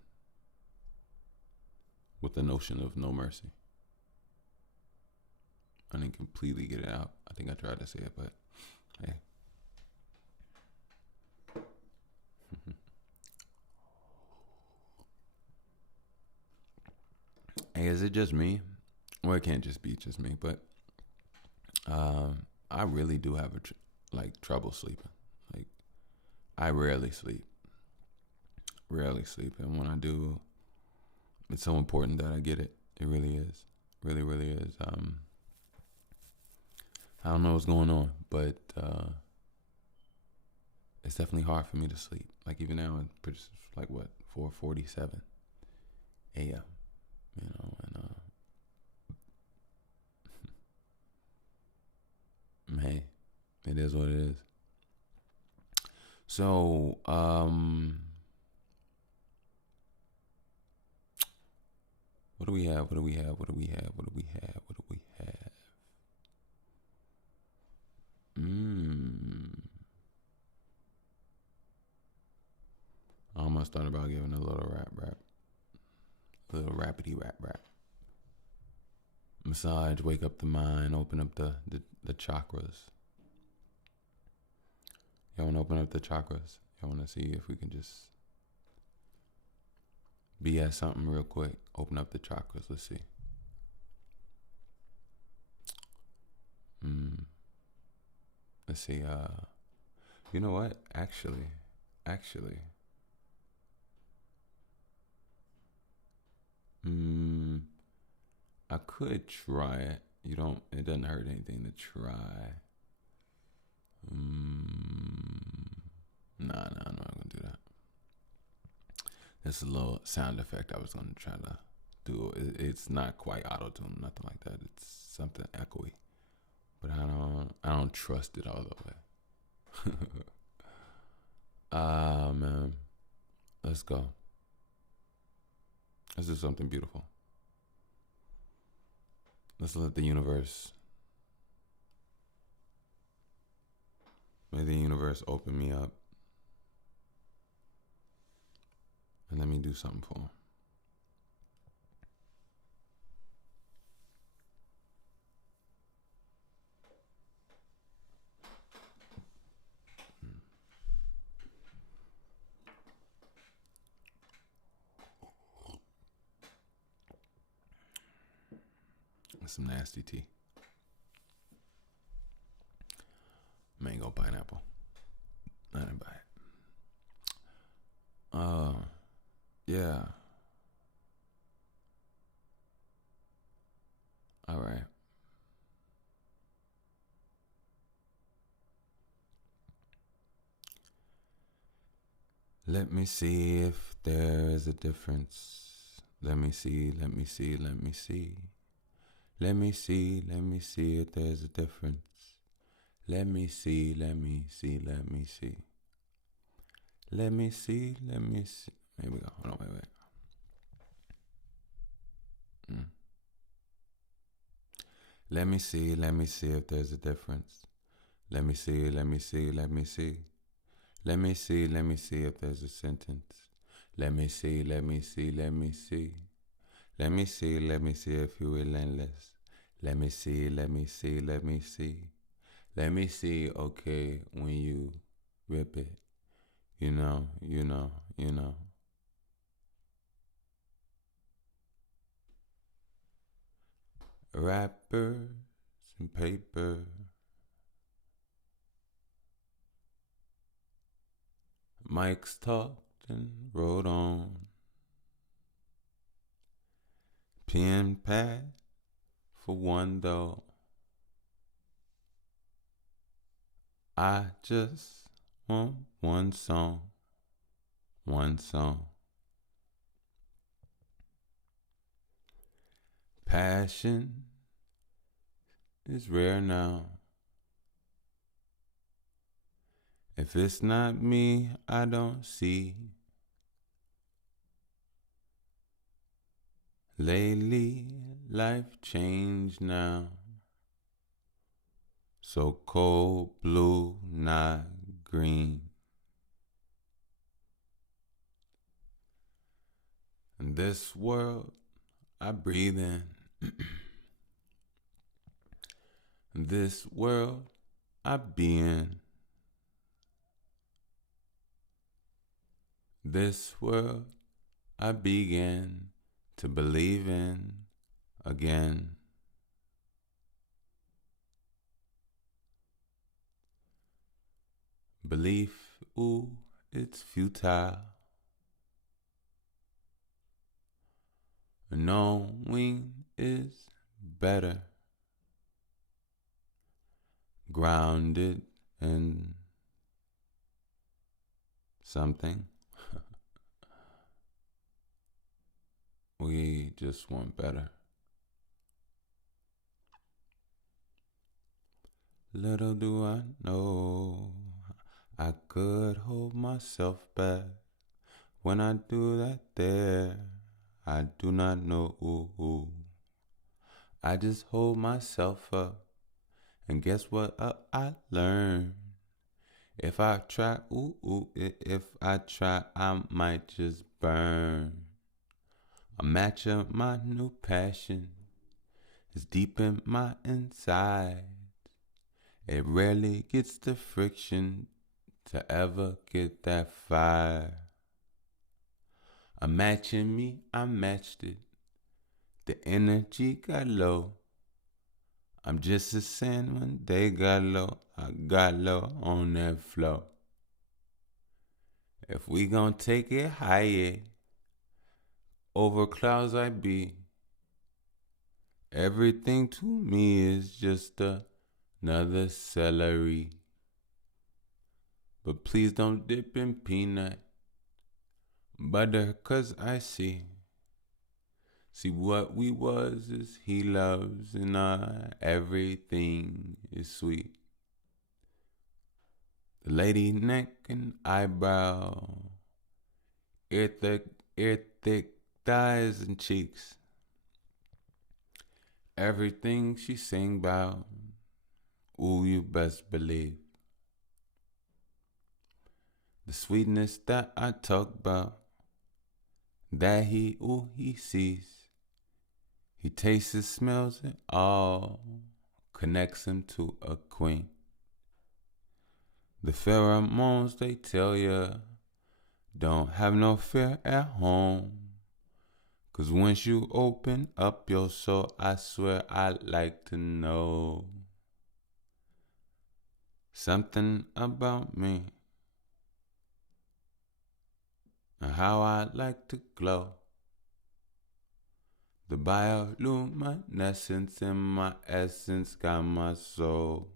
with the notion of no mercy. I didn't completely get it out. I think I tried to say it, but hey. Hey, is it just me? Well, it can't just be just me, but I really do have trouble sleeping. Like I rarely sleep, and when I do, it's so important that I get it. It really is, really, really is. I don't know what's going on, but it's definitely hard for me to sleep. Like even now, it's like what 4:47 a.m. You know, and hey, it is what it is. So, what do we have? What do we have? What do we have? What do we have? What do we have? I almost thought about giving a little a little rapidy rap. Massage, wake up the mind, open up the chakras. Y'all want to open up the chakras? Y'all want to see if we can just be at something real quick? Open up the chakras. Let's see. Let's see. You know what? Actually, I could try it. You don't. It doesn't hurt anything to try. Nah, I'm not gonna do that. There's a little sound effect I was gonna try to do. It's not quite auto tune, nothing like that. It's something echoey, but I don't trust it all the way. Man, let's go. Let's do something beautiful. Let's let the universe. May the universe open me up and let me do something for him. Some nasty tea. Mango pineapple. I didn't buy it. Yeah. All right. Let me see if there is a difference. Let me see, let me see, let me see. Let me see if there's a difference. Let me see, let me see, let me see. Let me see, let me see. Here we go. Hold on, wait. Let me see if there's a difference. Let me see, let me see, let me see. Let me see if there's a sentence. Let me see, let me see, let me see. Let me see if you're relentless. Let me see, let me see, let me see. Let me see, okay, when you rip it. You know. Rappers and paper. Mics talked and wrote on. Pen pad for one though. I just want one song. One song. Passion is rare now. If it's not me, I don't see. Lately, life changed now. So cold blue, not green. In this world, I breathe in. This world, I be in. This world, I began to believe in again. Belief, ooh, it's futile. Knowing is better. Grounded in something. We just want better. Little do I know, I could hold myself back. When I do that there, I do not know. I just hold myself up. And guess what I learned? If I try, if I try, I might just burn. A match of my new passion is deep in my inside. It rarely gets the friction to ever get that fire. A match in me, I matched it. The energy got low. I'm just a sand when they got low. I got low on that flow. If we gon' take it higher, over clouds I be. Everything to me is just another celery. But please don't dip in peanut butter, 'cause I see. See what we was is he loves, and everything is sweet. The lady neck and eyebrow, ear thick thighs and cheeks. Everything she sing about, ooh, you best believe. The sweetness that I talk about, that he sees. He tastes, smells it all, connects him to a queen. The pheromones, they tell ya, don't have no fear at home. 'Cause once you open up your soul, I swear I'd like to know something about me and how I like to glow. The bioluminescence in my essence got my soul.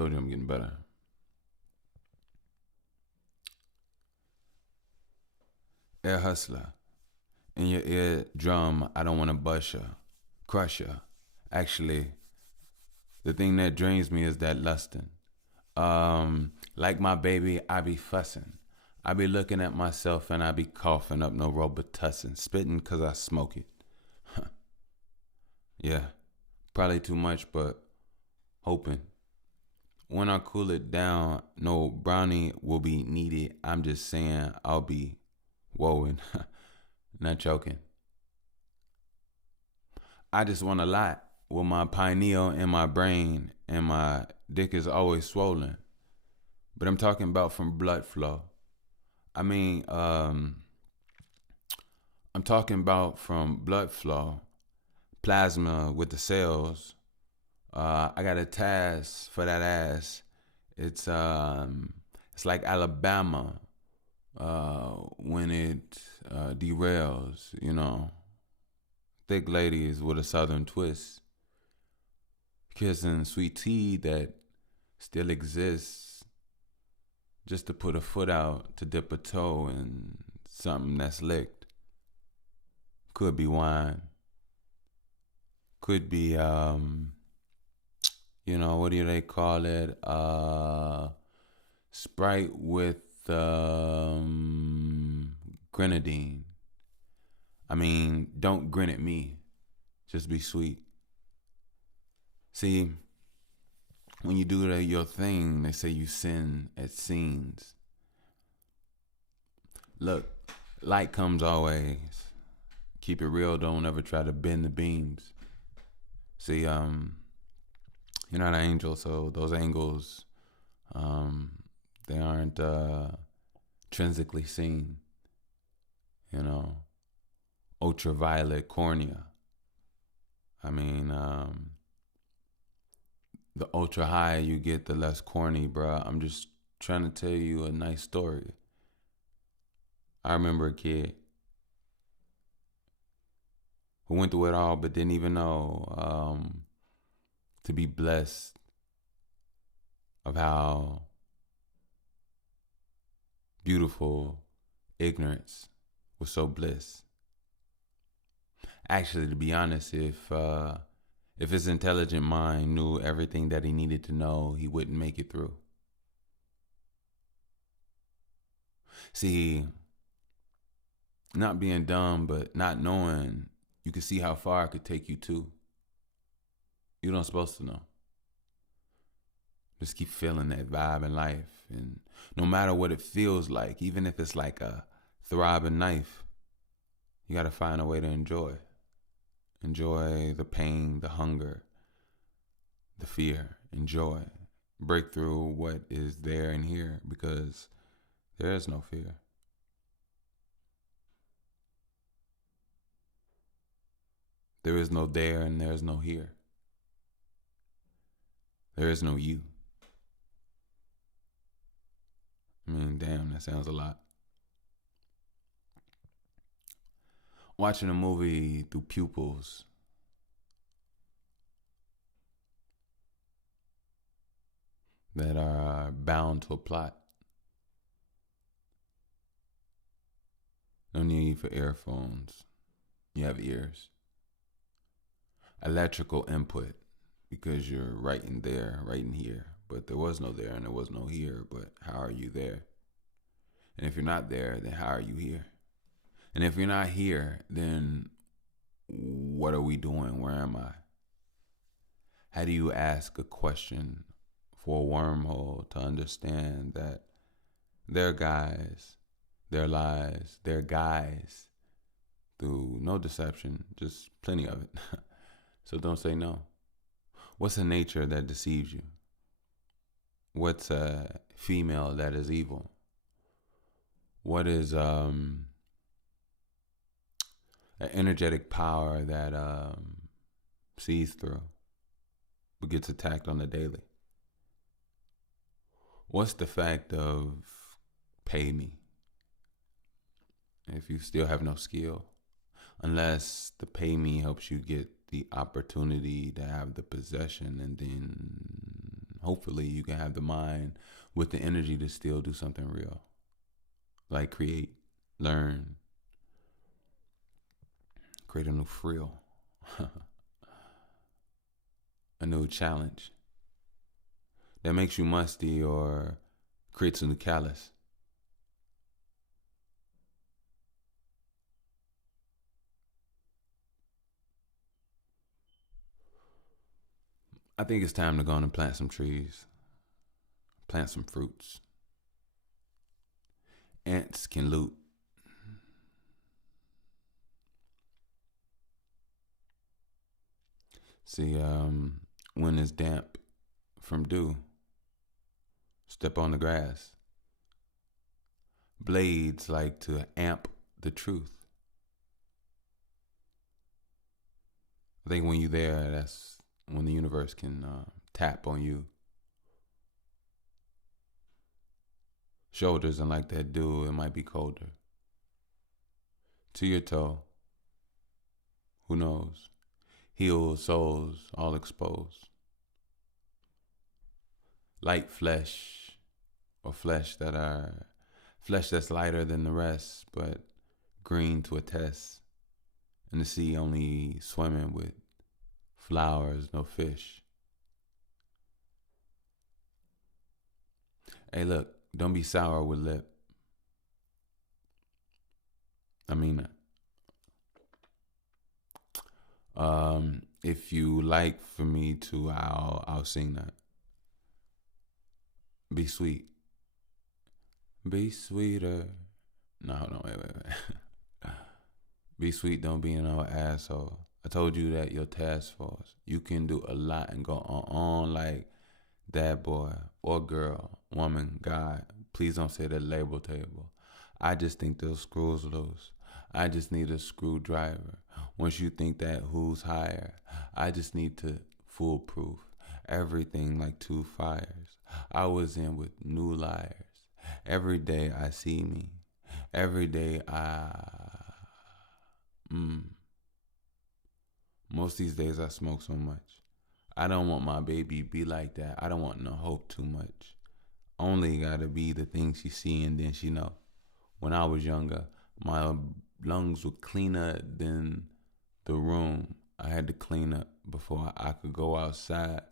Told you I'm getting better. Air hustler. In your eardrum, I don't want to bust ya, crush ya. Actually, the thing that drains me is that lustin'. Like my baby, I be fussin'. I be looking at myself and I be coughing up no Robitussin, spitting 'cause I smoke it. Yeah, probably too much, but hoping. When I cool it down, no brownie will be needed. I'm just saying I'll be woeing, not choking. I just want a lot with my pineal in my brain, and my dick is always swollen. But I'm talking about from blood flow. I mean, I'm talking about from blood flow, plasma with the cells. I got a task for that ass. It's like Alabama when it derails. You know, thick ladies with a southern twist, kissing sweet tea that still exists, just to put a foot out to dip a toe in something that's licked. Could be wine. Could be what do they call it? Sprite with grenadine. I mean, don't grin at me. Just be sweet. See, when you do your thing, they say you sin at scenes. Look, light comes always. Keep it real. Don't ever try to bend the beams. See, you're not an angel, so those angles, they aren't intrinsically seen. You know, ultraviolet cornea. I mean, the ultra higher you get, the less corny, bruh. I'm just trying to tell you a nice story. I remember a kid who went through it all but didn't even know to be blessed of how beautiful ignorance was so bliss. Actually, to be honest, if his intelligent mind knew everything that he needed to know, he wouldn't make it through. See, not being dumb, but not knowing, you can see how far it could take you too. You don't supposed to know. Just keep feeling that vibe in life. And no matter what it feels like, even if it's like a throbbing knife, you got to find a way to enjoy. Enjoy the pain, the hunger, the fear. Enjoy. Break through what is there and here, because there is no fear. There is no there and there is no here. There is no you. I mean, damn, that sounds a lot. Watching a movie through pupils that are bound to a plot. No need for earphones. You have ears. Electrical input, because you're writing there, writing here. But there was no there and there was no here. But how are you there? And if you're not there, then how are you here? And if you're not here, then what are we doing? Where am I? How do you ask a question for a wormhole to understand that they're guys, their lies, they're guys, through no deception, just plenty of it. So don't say no. What's a nature that deceives you? What's a female that is evil? What is an energetic power that sees through but gets attacked on the daily? What's the fact of pay me if you still have no skill? Unless the pay me helps you get the opportunity to have the possession, and then hopefully you can have the mind with the energy to still do something real, like create, learn, create a new frill, a new challenge that makes you musty or creates a new callus. I think it's time to go on and plant some trees, plant some fruits. Ants can loot. See, when it's damp from dew, step on the grass. Blades like to amp the truth. I think when you're there, that's when the universe can tap on you. Shoulders, and like that dew, it might be colder. To your toe, who knows? Healed souls all exposed. Light flesh, or flesh that's lighter than the rest, but green to attest. And the sea only swimming with flowers, no fish. Hey, look, don't be sour with lip. I mean that. If you like for me to, I'll sing that. Be sweet. Be sweeter. No, wait. Be sweet, don't be no asshole. I told you that your task force, you can do a lot and go on like that boy or girl, woman, guy. Please don't say the label table. I just think those screws loose. I just need a screwdriver. Once you think that who's higher, I just need to foolproof everything like two fires. I was in with new liars. Every day I see me. Every day most these days I smoke so much. I don't want my baby be like that. I don't want no hope too much. Only gotta be the things she see and then she know. When I was younger, my lungs were cleaner than the room I had to clean up before I could go outside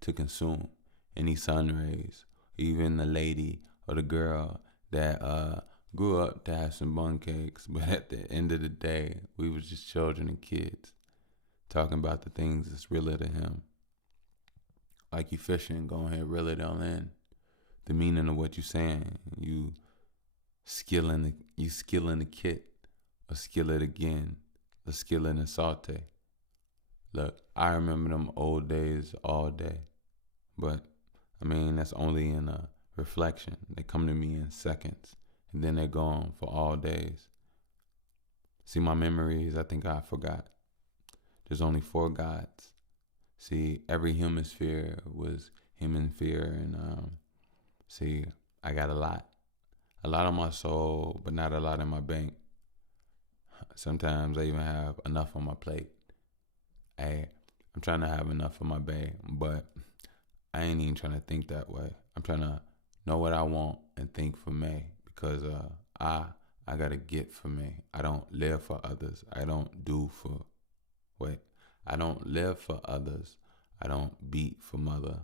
to consume any sun rays. Even the lady or the girl that grew up to have some bun cakes, but at the end of the day, we was just children and kids talking about the things that's realer to him. Like you fishing, go ahead, reel it on in. The meaning of what you saying, you skilling the kit, or skill it again, or skill it and saute. Look, I remember them old days all day, but I mean that's only in a reflection. They come to me in seconds, and then they're gone for all days. See, my memories, I think I forgot. There's only 4 gods. See, every hemisphere was human fear, and see, I got a lot on my soul, but not a lot in my bank. Sometimes I even have enough on my plate. Hey, I'm trying to have enough on my bay, but I ain't even trying to think that way. I'm trying to know what I want and think for me, because I gotta get for me. I don't live for others. I don't do for I don't live for others. I don't beat for mother.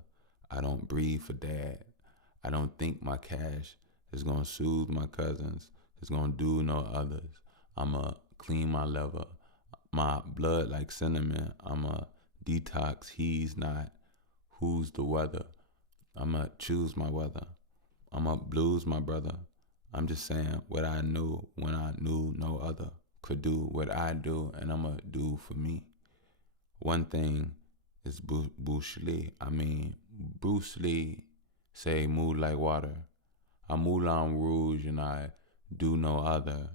I don't breathe for dad. I don't think my cash is gonna soothe my cousins. It's gonna do no others. I'ma clean my liver, my blood like cinnamon. I'ma detox. He's not. Who's the weather? I'ma choose my weather. I'ma blues my brother. I'm just saying what I knew when I knew no other could do what I do, and I'ma do for me. One thing is Bruce Lee. Bruce Lee say move like water. I Moulin Rouge and I do no other.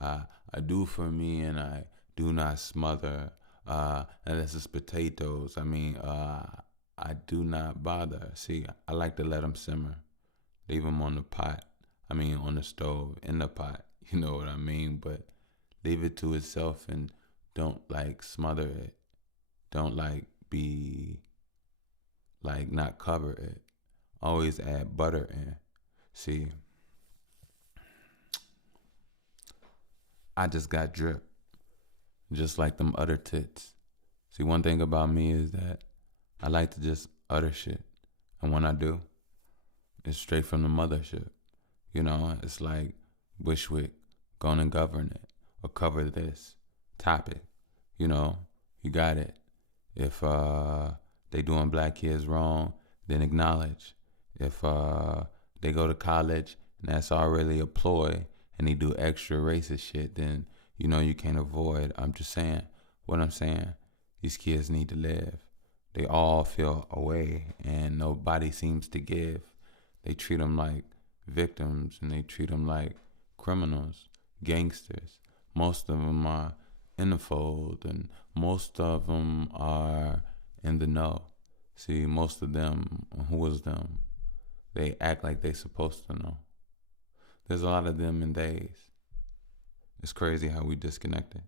I do for me and I do not smother. Unless it's potatoes. I do not bother. See, I like to let them simmer. Leave them on the pot. On the stove, in the pot. You know what I mean? But leave it to itself and don't like smother it. Don't like be like not cover it. always add butter in. See, I just got drip, just like them udder tits. See, one thing about me is that I like to just utter shit. And when I do, it's straight from the mothership. You know, it's like Bushwick, gonna govern it or cover this topic. You know, you got it. If they doing black kids wrong, then acknowledge. If they go to college and that's already a ploy and they do extra racist shit, then you know you can't avoid. I'm just saying what I'm saying. These kids need to live. They all feel away and nobody seems to give. They treat them like victims and they treat them like criminals, gangsters. Most of them are in the fold and most of them are in the know. See, most of them, who is them? They act like they supposed to know. There's a lot of them in days. It's crazy how we disconnected.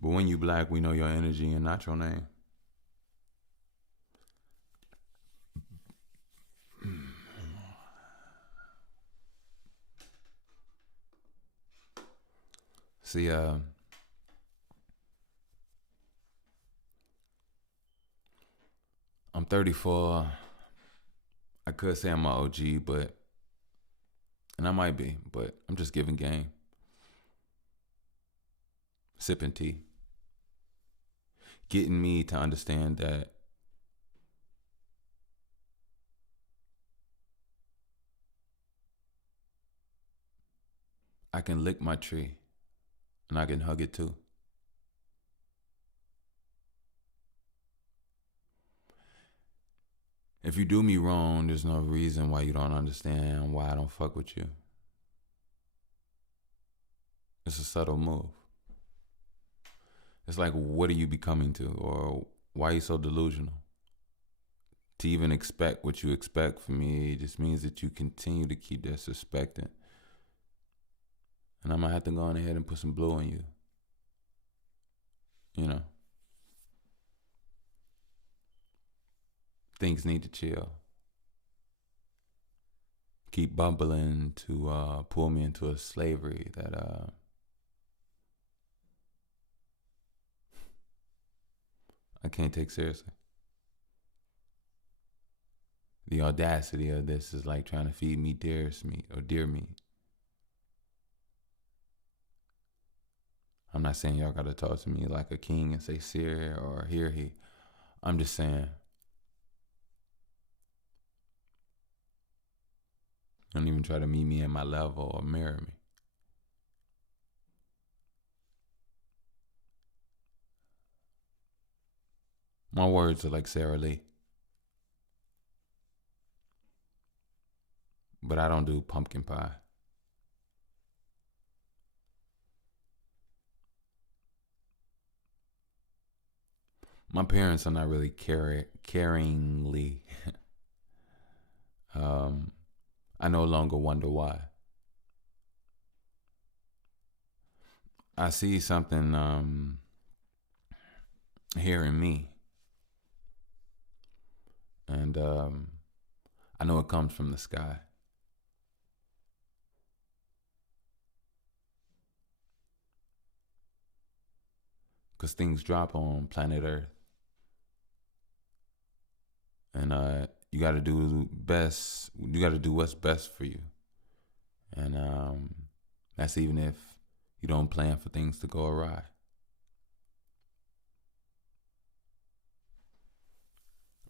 But when you black, we know your energy and not your name. See, I'm 34. I could say I'm an OG, and I might be, but I'm just giving game. Sipping tea. Getting me to understand that I can lick my tree and I can hug it too. If you do me wrong, there's no reason why you don't understand why I don't fuck with you. It's a subtle move. It's like, what are you becoming to? Or why are you so delusional? To even expect what you expect from me just means that you continue to keep disrespecting. And I'm going to have to go on ahead and put some blue on you. You know. Things need to chill. Keep bumbling to pull me into a slavery that I can't take seriously. The audacity of this is like trying to feed me dearest meat or deer meat. I'm not saying y'all gotta talk to me like a king and say Sir or hear he. I'm just saying, don't even try to meet me at my level or mirror me. My words are like Sara Lee. But I don't do pumpkin pie. My parents are not really caringly. I no longer wonder why. I see something here in me. And I know it comes from the sky. Because things drop on planet Earth. And you got to do best. You got to do what's best for you. And that's even if you don't plan for things to go awry.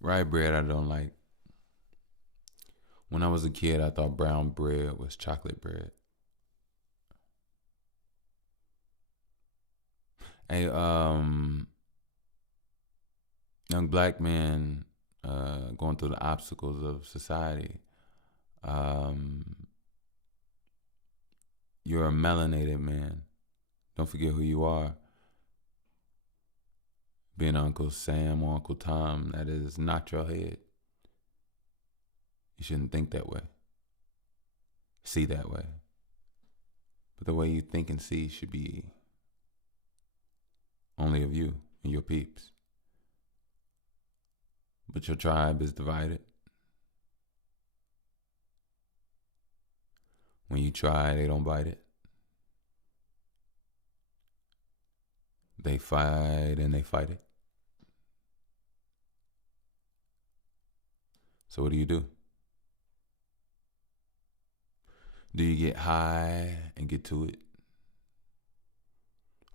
Rye bread I don't like. When I was a kid, I thought brown bread was chocolate bread. Hey, young black man going through the obstacles of society. Um, you're a melanated man. Don't forget who you are. Being Uncle Sam or Uncle Tom, that is not your head. You shouldn't think that way. See that way. But the way you think and see should be only of you and your peeps. but your tribe is divided. When you try, they don't bite it. They fight and they fight it. So what do you do? Do you get high and get to it?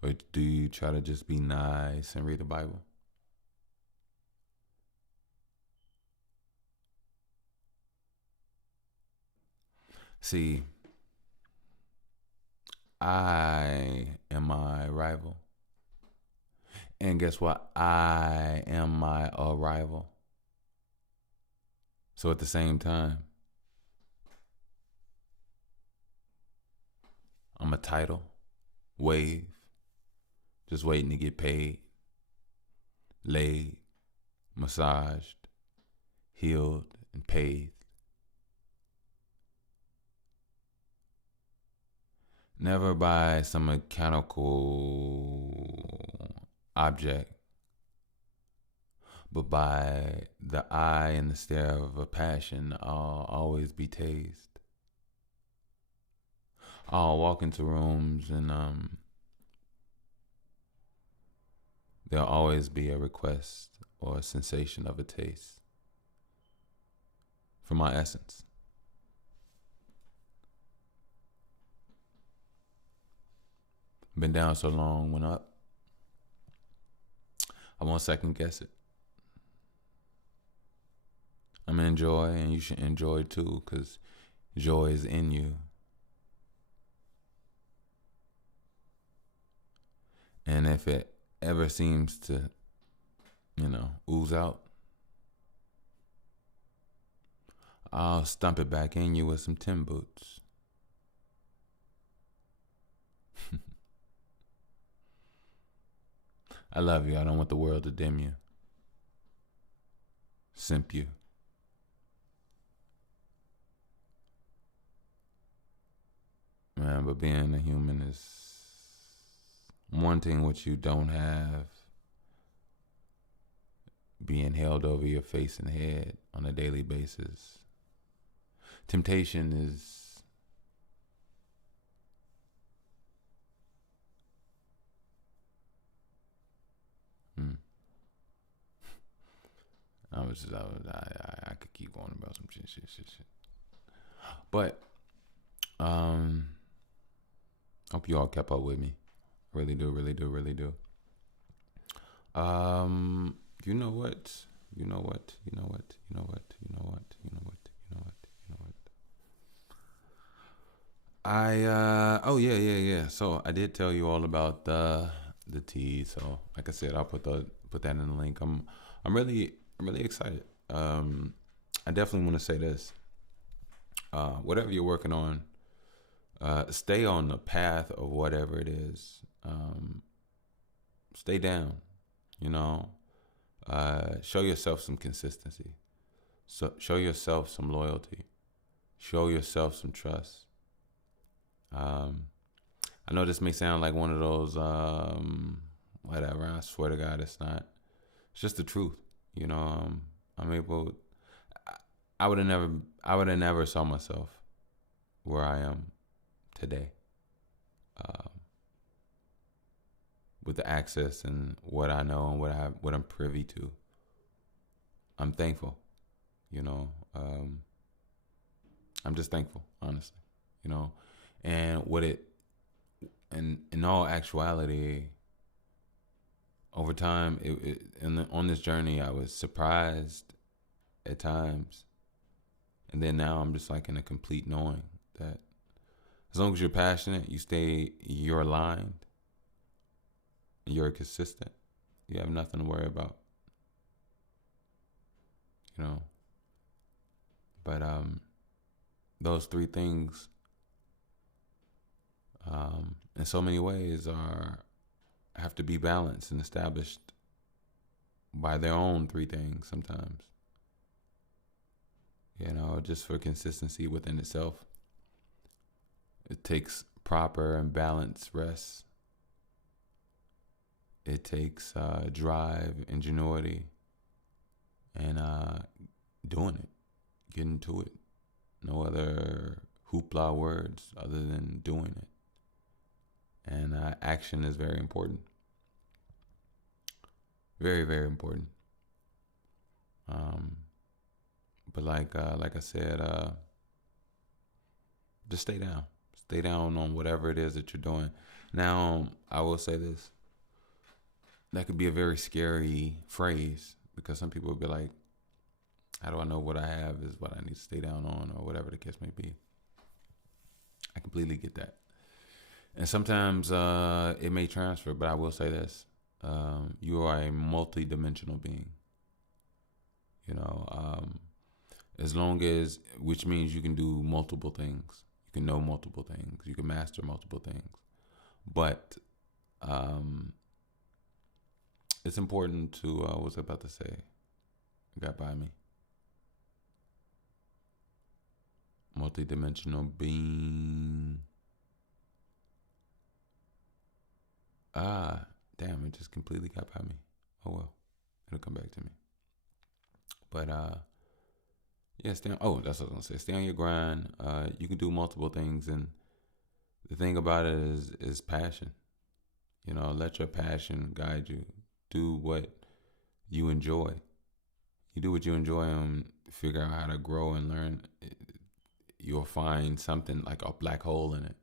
Or do you try to just be nice and read the Bible? See, I am my rival. And guess what? I am my arrival. So at the same time, I'm a tidal wave, just waiting to get paid, laid, massaged, healed, and paid. Never by some mechanical object, but by the eye and the stare of a passion. I'll always be tased. I'll walk into rooms and there'll always be a request or a sensation of a taste for my essence. Been down so long, went up. I won't second guess it. I'm in joy, and you should enjoy too, because joy is in you. And if it ever seems to, ooze out, I'll stump it back in you with some Tim boots. I love you. I don't want the world to dim you. Simp you. Man, but being a human is wanting what you don't have, being held over your face and head on a daily basis. Temptation is I could keep going about some shit. But hope you all kept up with me. Really do. You know what? Oh yeah. So I did tell you all about the tea. So like I said, I'll put that in the link. I'm really excited. I definitely want to say this. Whatever you're working on, stay on the path of whatever it is. Stay down. Show yourself some consistency. So show yourself some loyalty. Show yourself some trust. I know this may sound like one of those whatever. I swear to God, it's not. It's just the truth. I'm able. I would have never saw myself where I am today, with the access and what I know and what I'm privy to. I'm thankful. I'm just thankful, honestly. And in all actuality, over time, on this journey, I was surprised at times. And then now I'm just like in a complete knowing that as long as you're passionate, you're aligned, and you're consistent, you have nothing to worry about. But those three things, in so many ways, have to be balanced and established by their own three things sometimes. Just for consistency within itself. It takes proper and balanced rest. It takes drive, ingenuity, and doing it, getting to it. No other hoopla words other than doing it. And action is very important. Very, very important. Um, but like I said, just stay down. Stay down on whatever it is that you're doing. Now, I will say this. That could be a very scary phrase because some people will be like, how do I know what I have is what I need to stay down on, or whatever the case may be? I completely get that. And sometimes it may transfer, but I will say this. You are a multi-dimensional being. You know, as long as, which means you can do multiple things. You can know multiple things. You can master multiple things. But it's important to, what was I about to say? It got by me. Multi-dimensional being. Damn, it just completely got by me. Oh well, it'll come back to me. But yeah, stay on. Oh, that's what I was gonna say. Stay on your grind. You can do multiple things, and the thing about it is passion. You know, let your passion guide you. Do what you enjoy. You do what you enjoy, and figure out how to grow and learn. You'll find something like a black hole in it,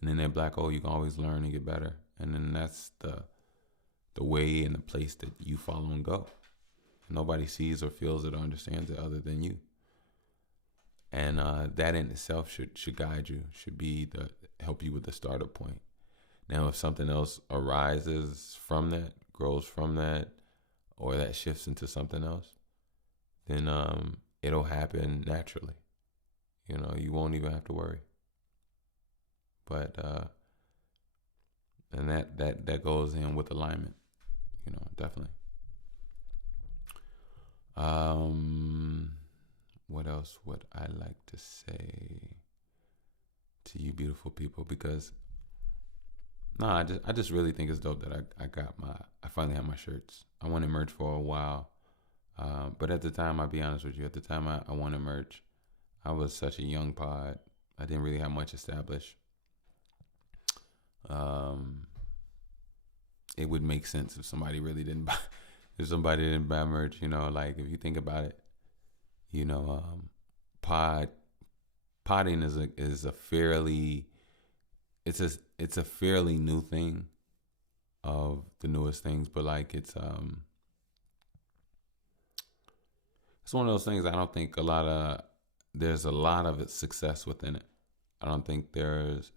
and in that black hole, you can always learn and get better. And then that's the way and the place that you follow and go. Nobody sees or feels it or understands it other than you. And that in itself should guide you, should be the help you with the startup point. Now, if something else arises from that, grows from that, or that shifts into something else, then it'll happen naturally. You know, you won't even have to worry. But and that goes in with alignment. You know, definitely. What else would I like to say to you, beautiful people? Because no, I just really think it's dope that I finally have my shirts. I wanted merch for a while, but at the time, I'll be honest with you. At the time, I wanted merch. I was such a young pod. I didn't really have much established. It would make sense if somebody really didn't buy, if somebody didn't buy merch. You know, like if you think about it, you know, potting is a fairly it's a fairly new thing, of the newest things, but like it's one of those things. I don't think there's a lot of success within it. I don't think there's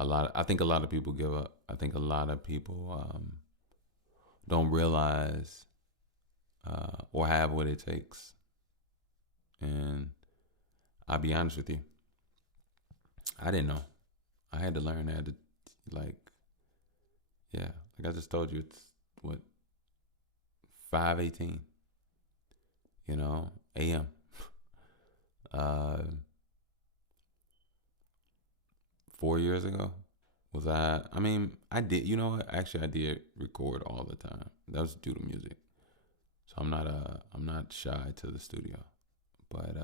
I think a lot of people give up. I think a lot of people don't realize or have what it takes. And I'll be honest with you, I didn't know. I had to learn. I had to, like, yeah, like I just told you, it's what, 5:18, you know, a.m. uh 4 years ago, I mean, I did, you know what, actually I did record all the time. That was due to music. So I'm not shy to the studio. But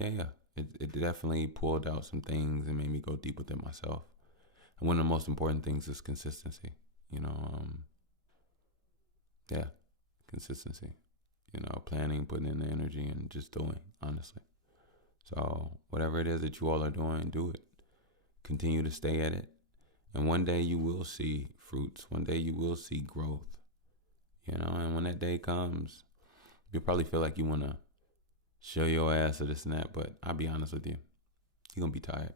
yeah, it definitely pulled out some things and made me go deep within myself. And one of the most important things is consistency. You know, yeah, consistency. You know, planning, putting in the energy, and just doing, honestly. So whatever it is that you all are doing, do it. Continue to stay at it. And one day you will see fruits. One day you will see growth. You know, and when that day comes, you'll probably feel like you want to show your ass or this and that, but I'll be honest with you, you're gonna be tired.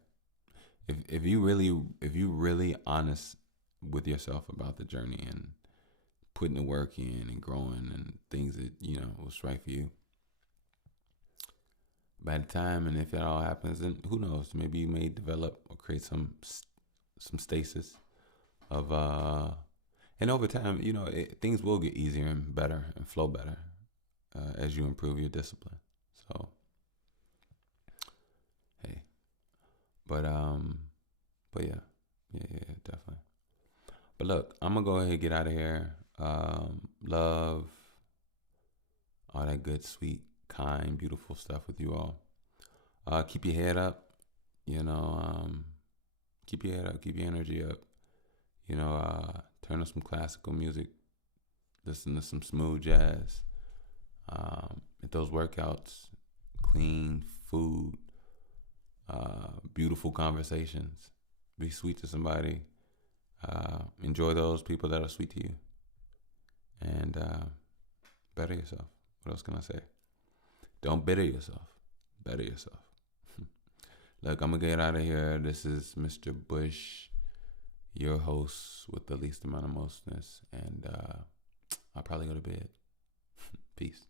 If you really honest with yourself about the journey and putting the work in and growing and things that you know was right for you, by the time, and if it all happens, then who knows? Maybe you may develop or create some stasis of and over time, you know, things will get easier and better and flow better as you improve your discipline. So, hey, but yeah, definitely. But look, I'm gonna go ahead and get out of here. Love, all that good, sweet, kind, beautiful stuff with you all. Keep your head up. You know, keep your head up. Keep your energy up. You know, turn on some classical music. Listen to some smooth jazz. At those workouts, clean food, beautiful conversations. Be sweet to somebody. Enjoy those people that are sweet to you. And better yourself. What else can I say? Don't bitter yourself. Better yourself. Look, I'm going to get out of here. This is Mr. Bush, your host with the least amount of mostness. And I'll probably go to bed. Peace.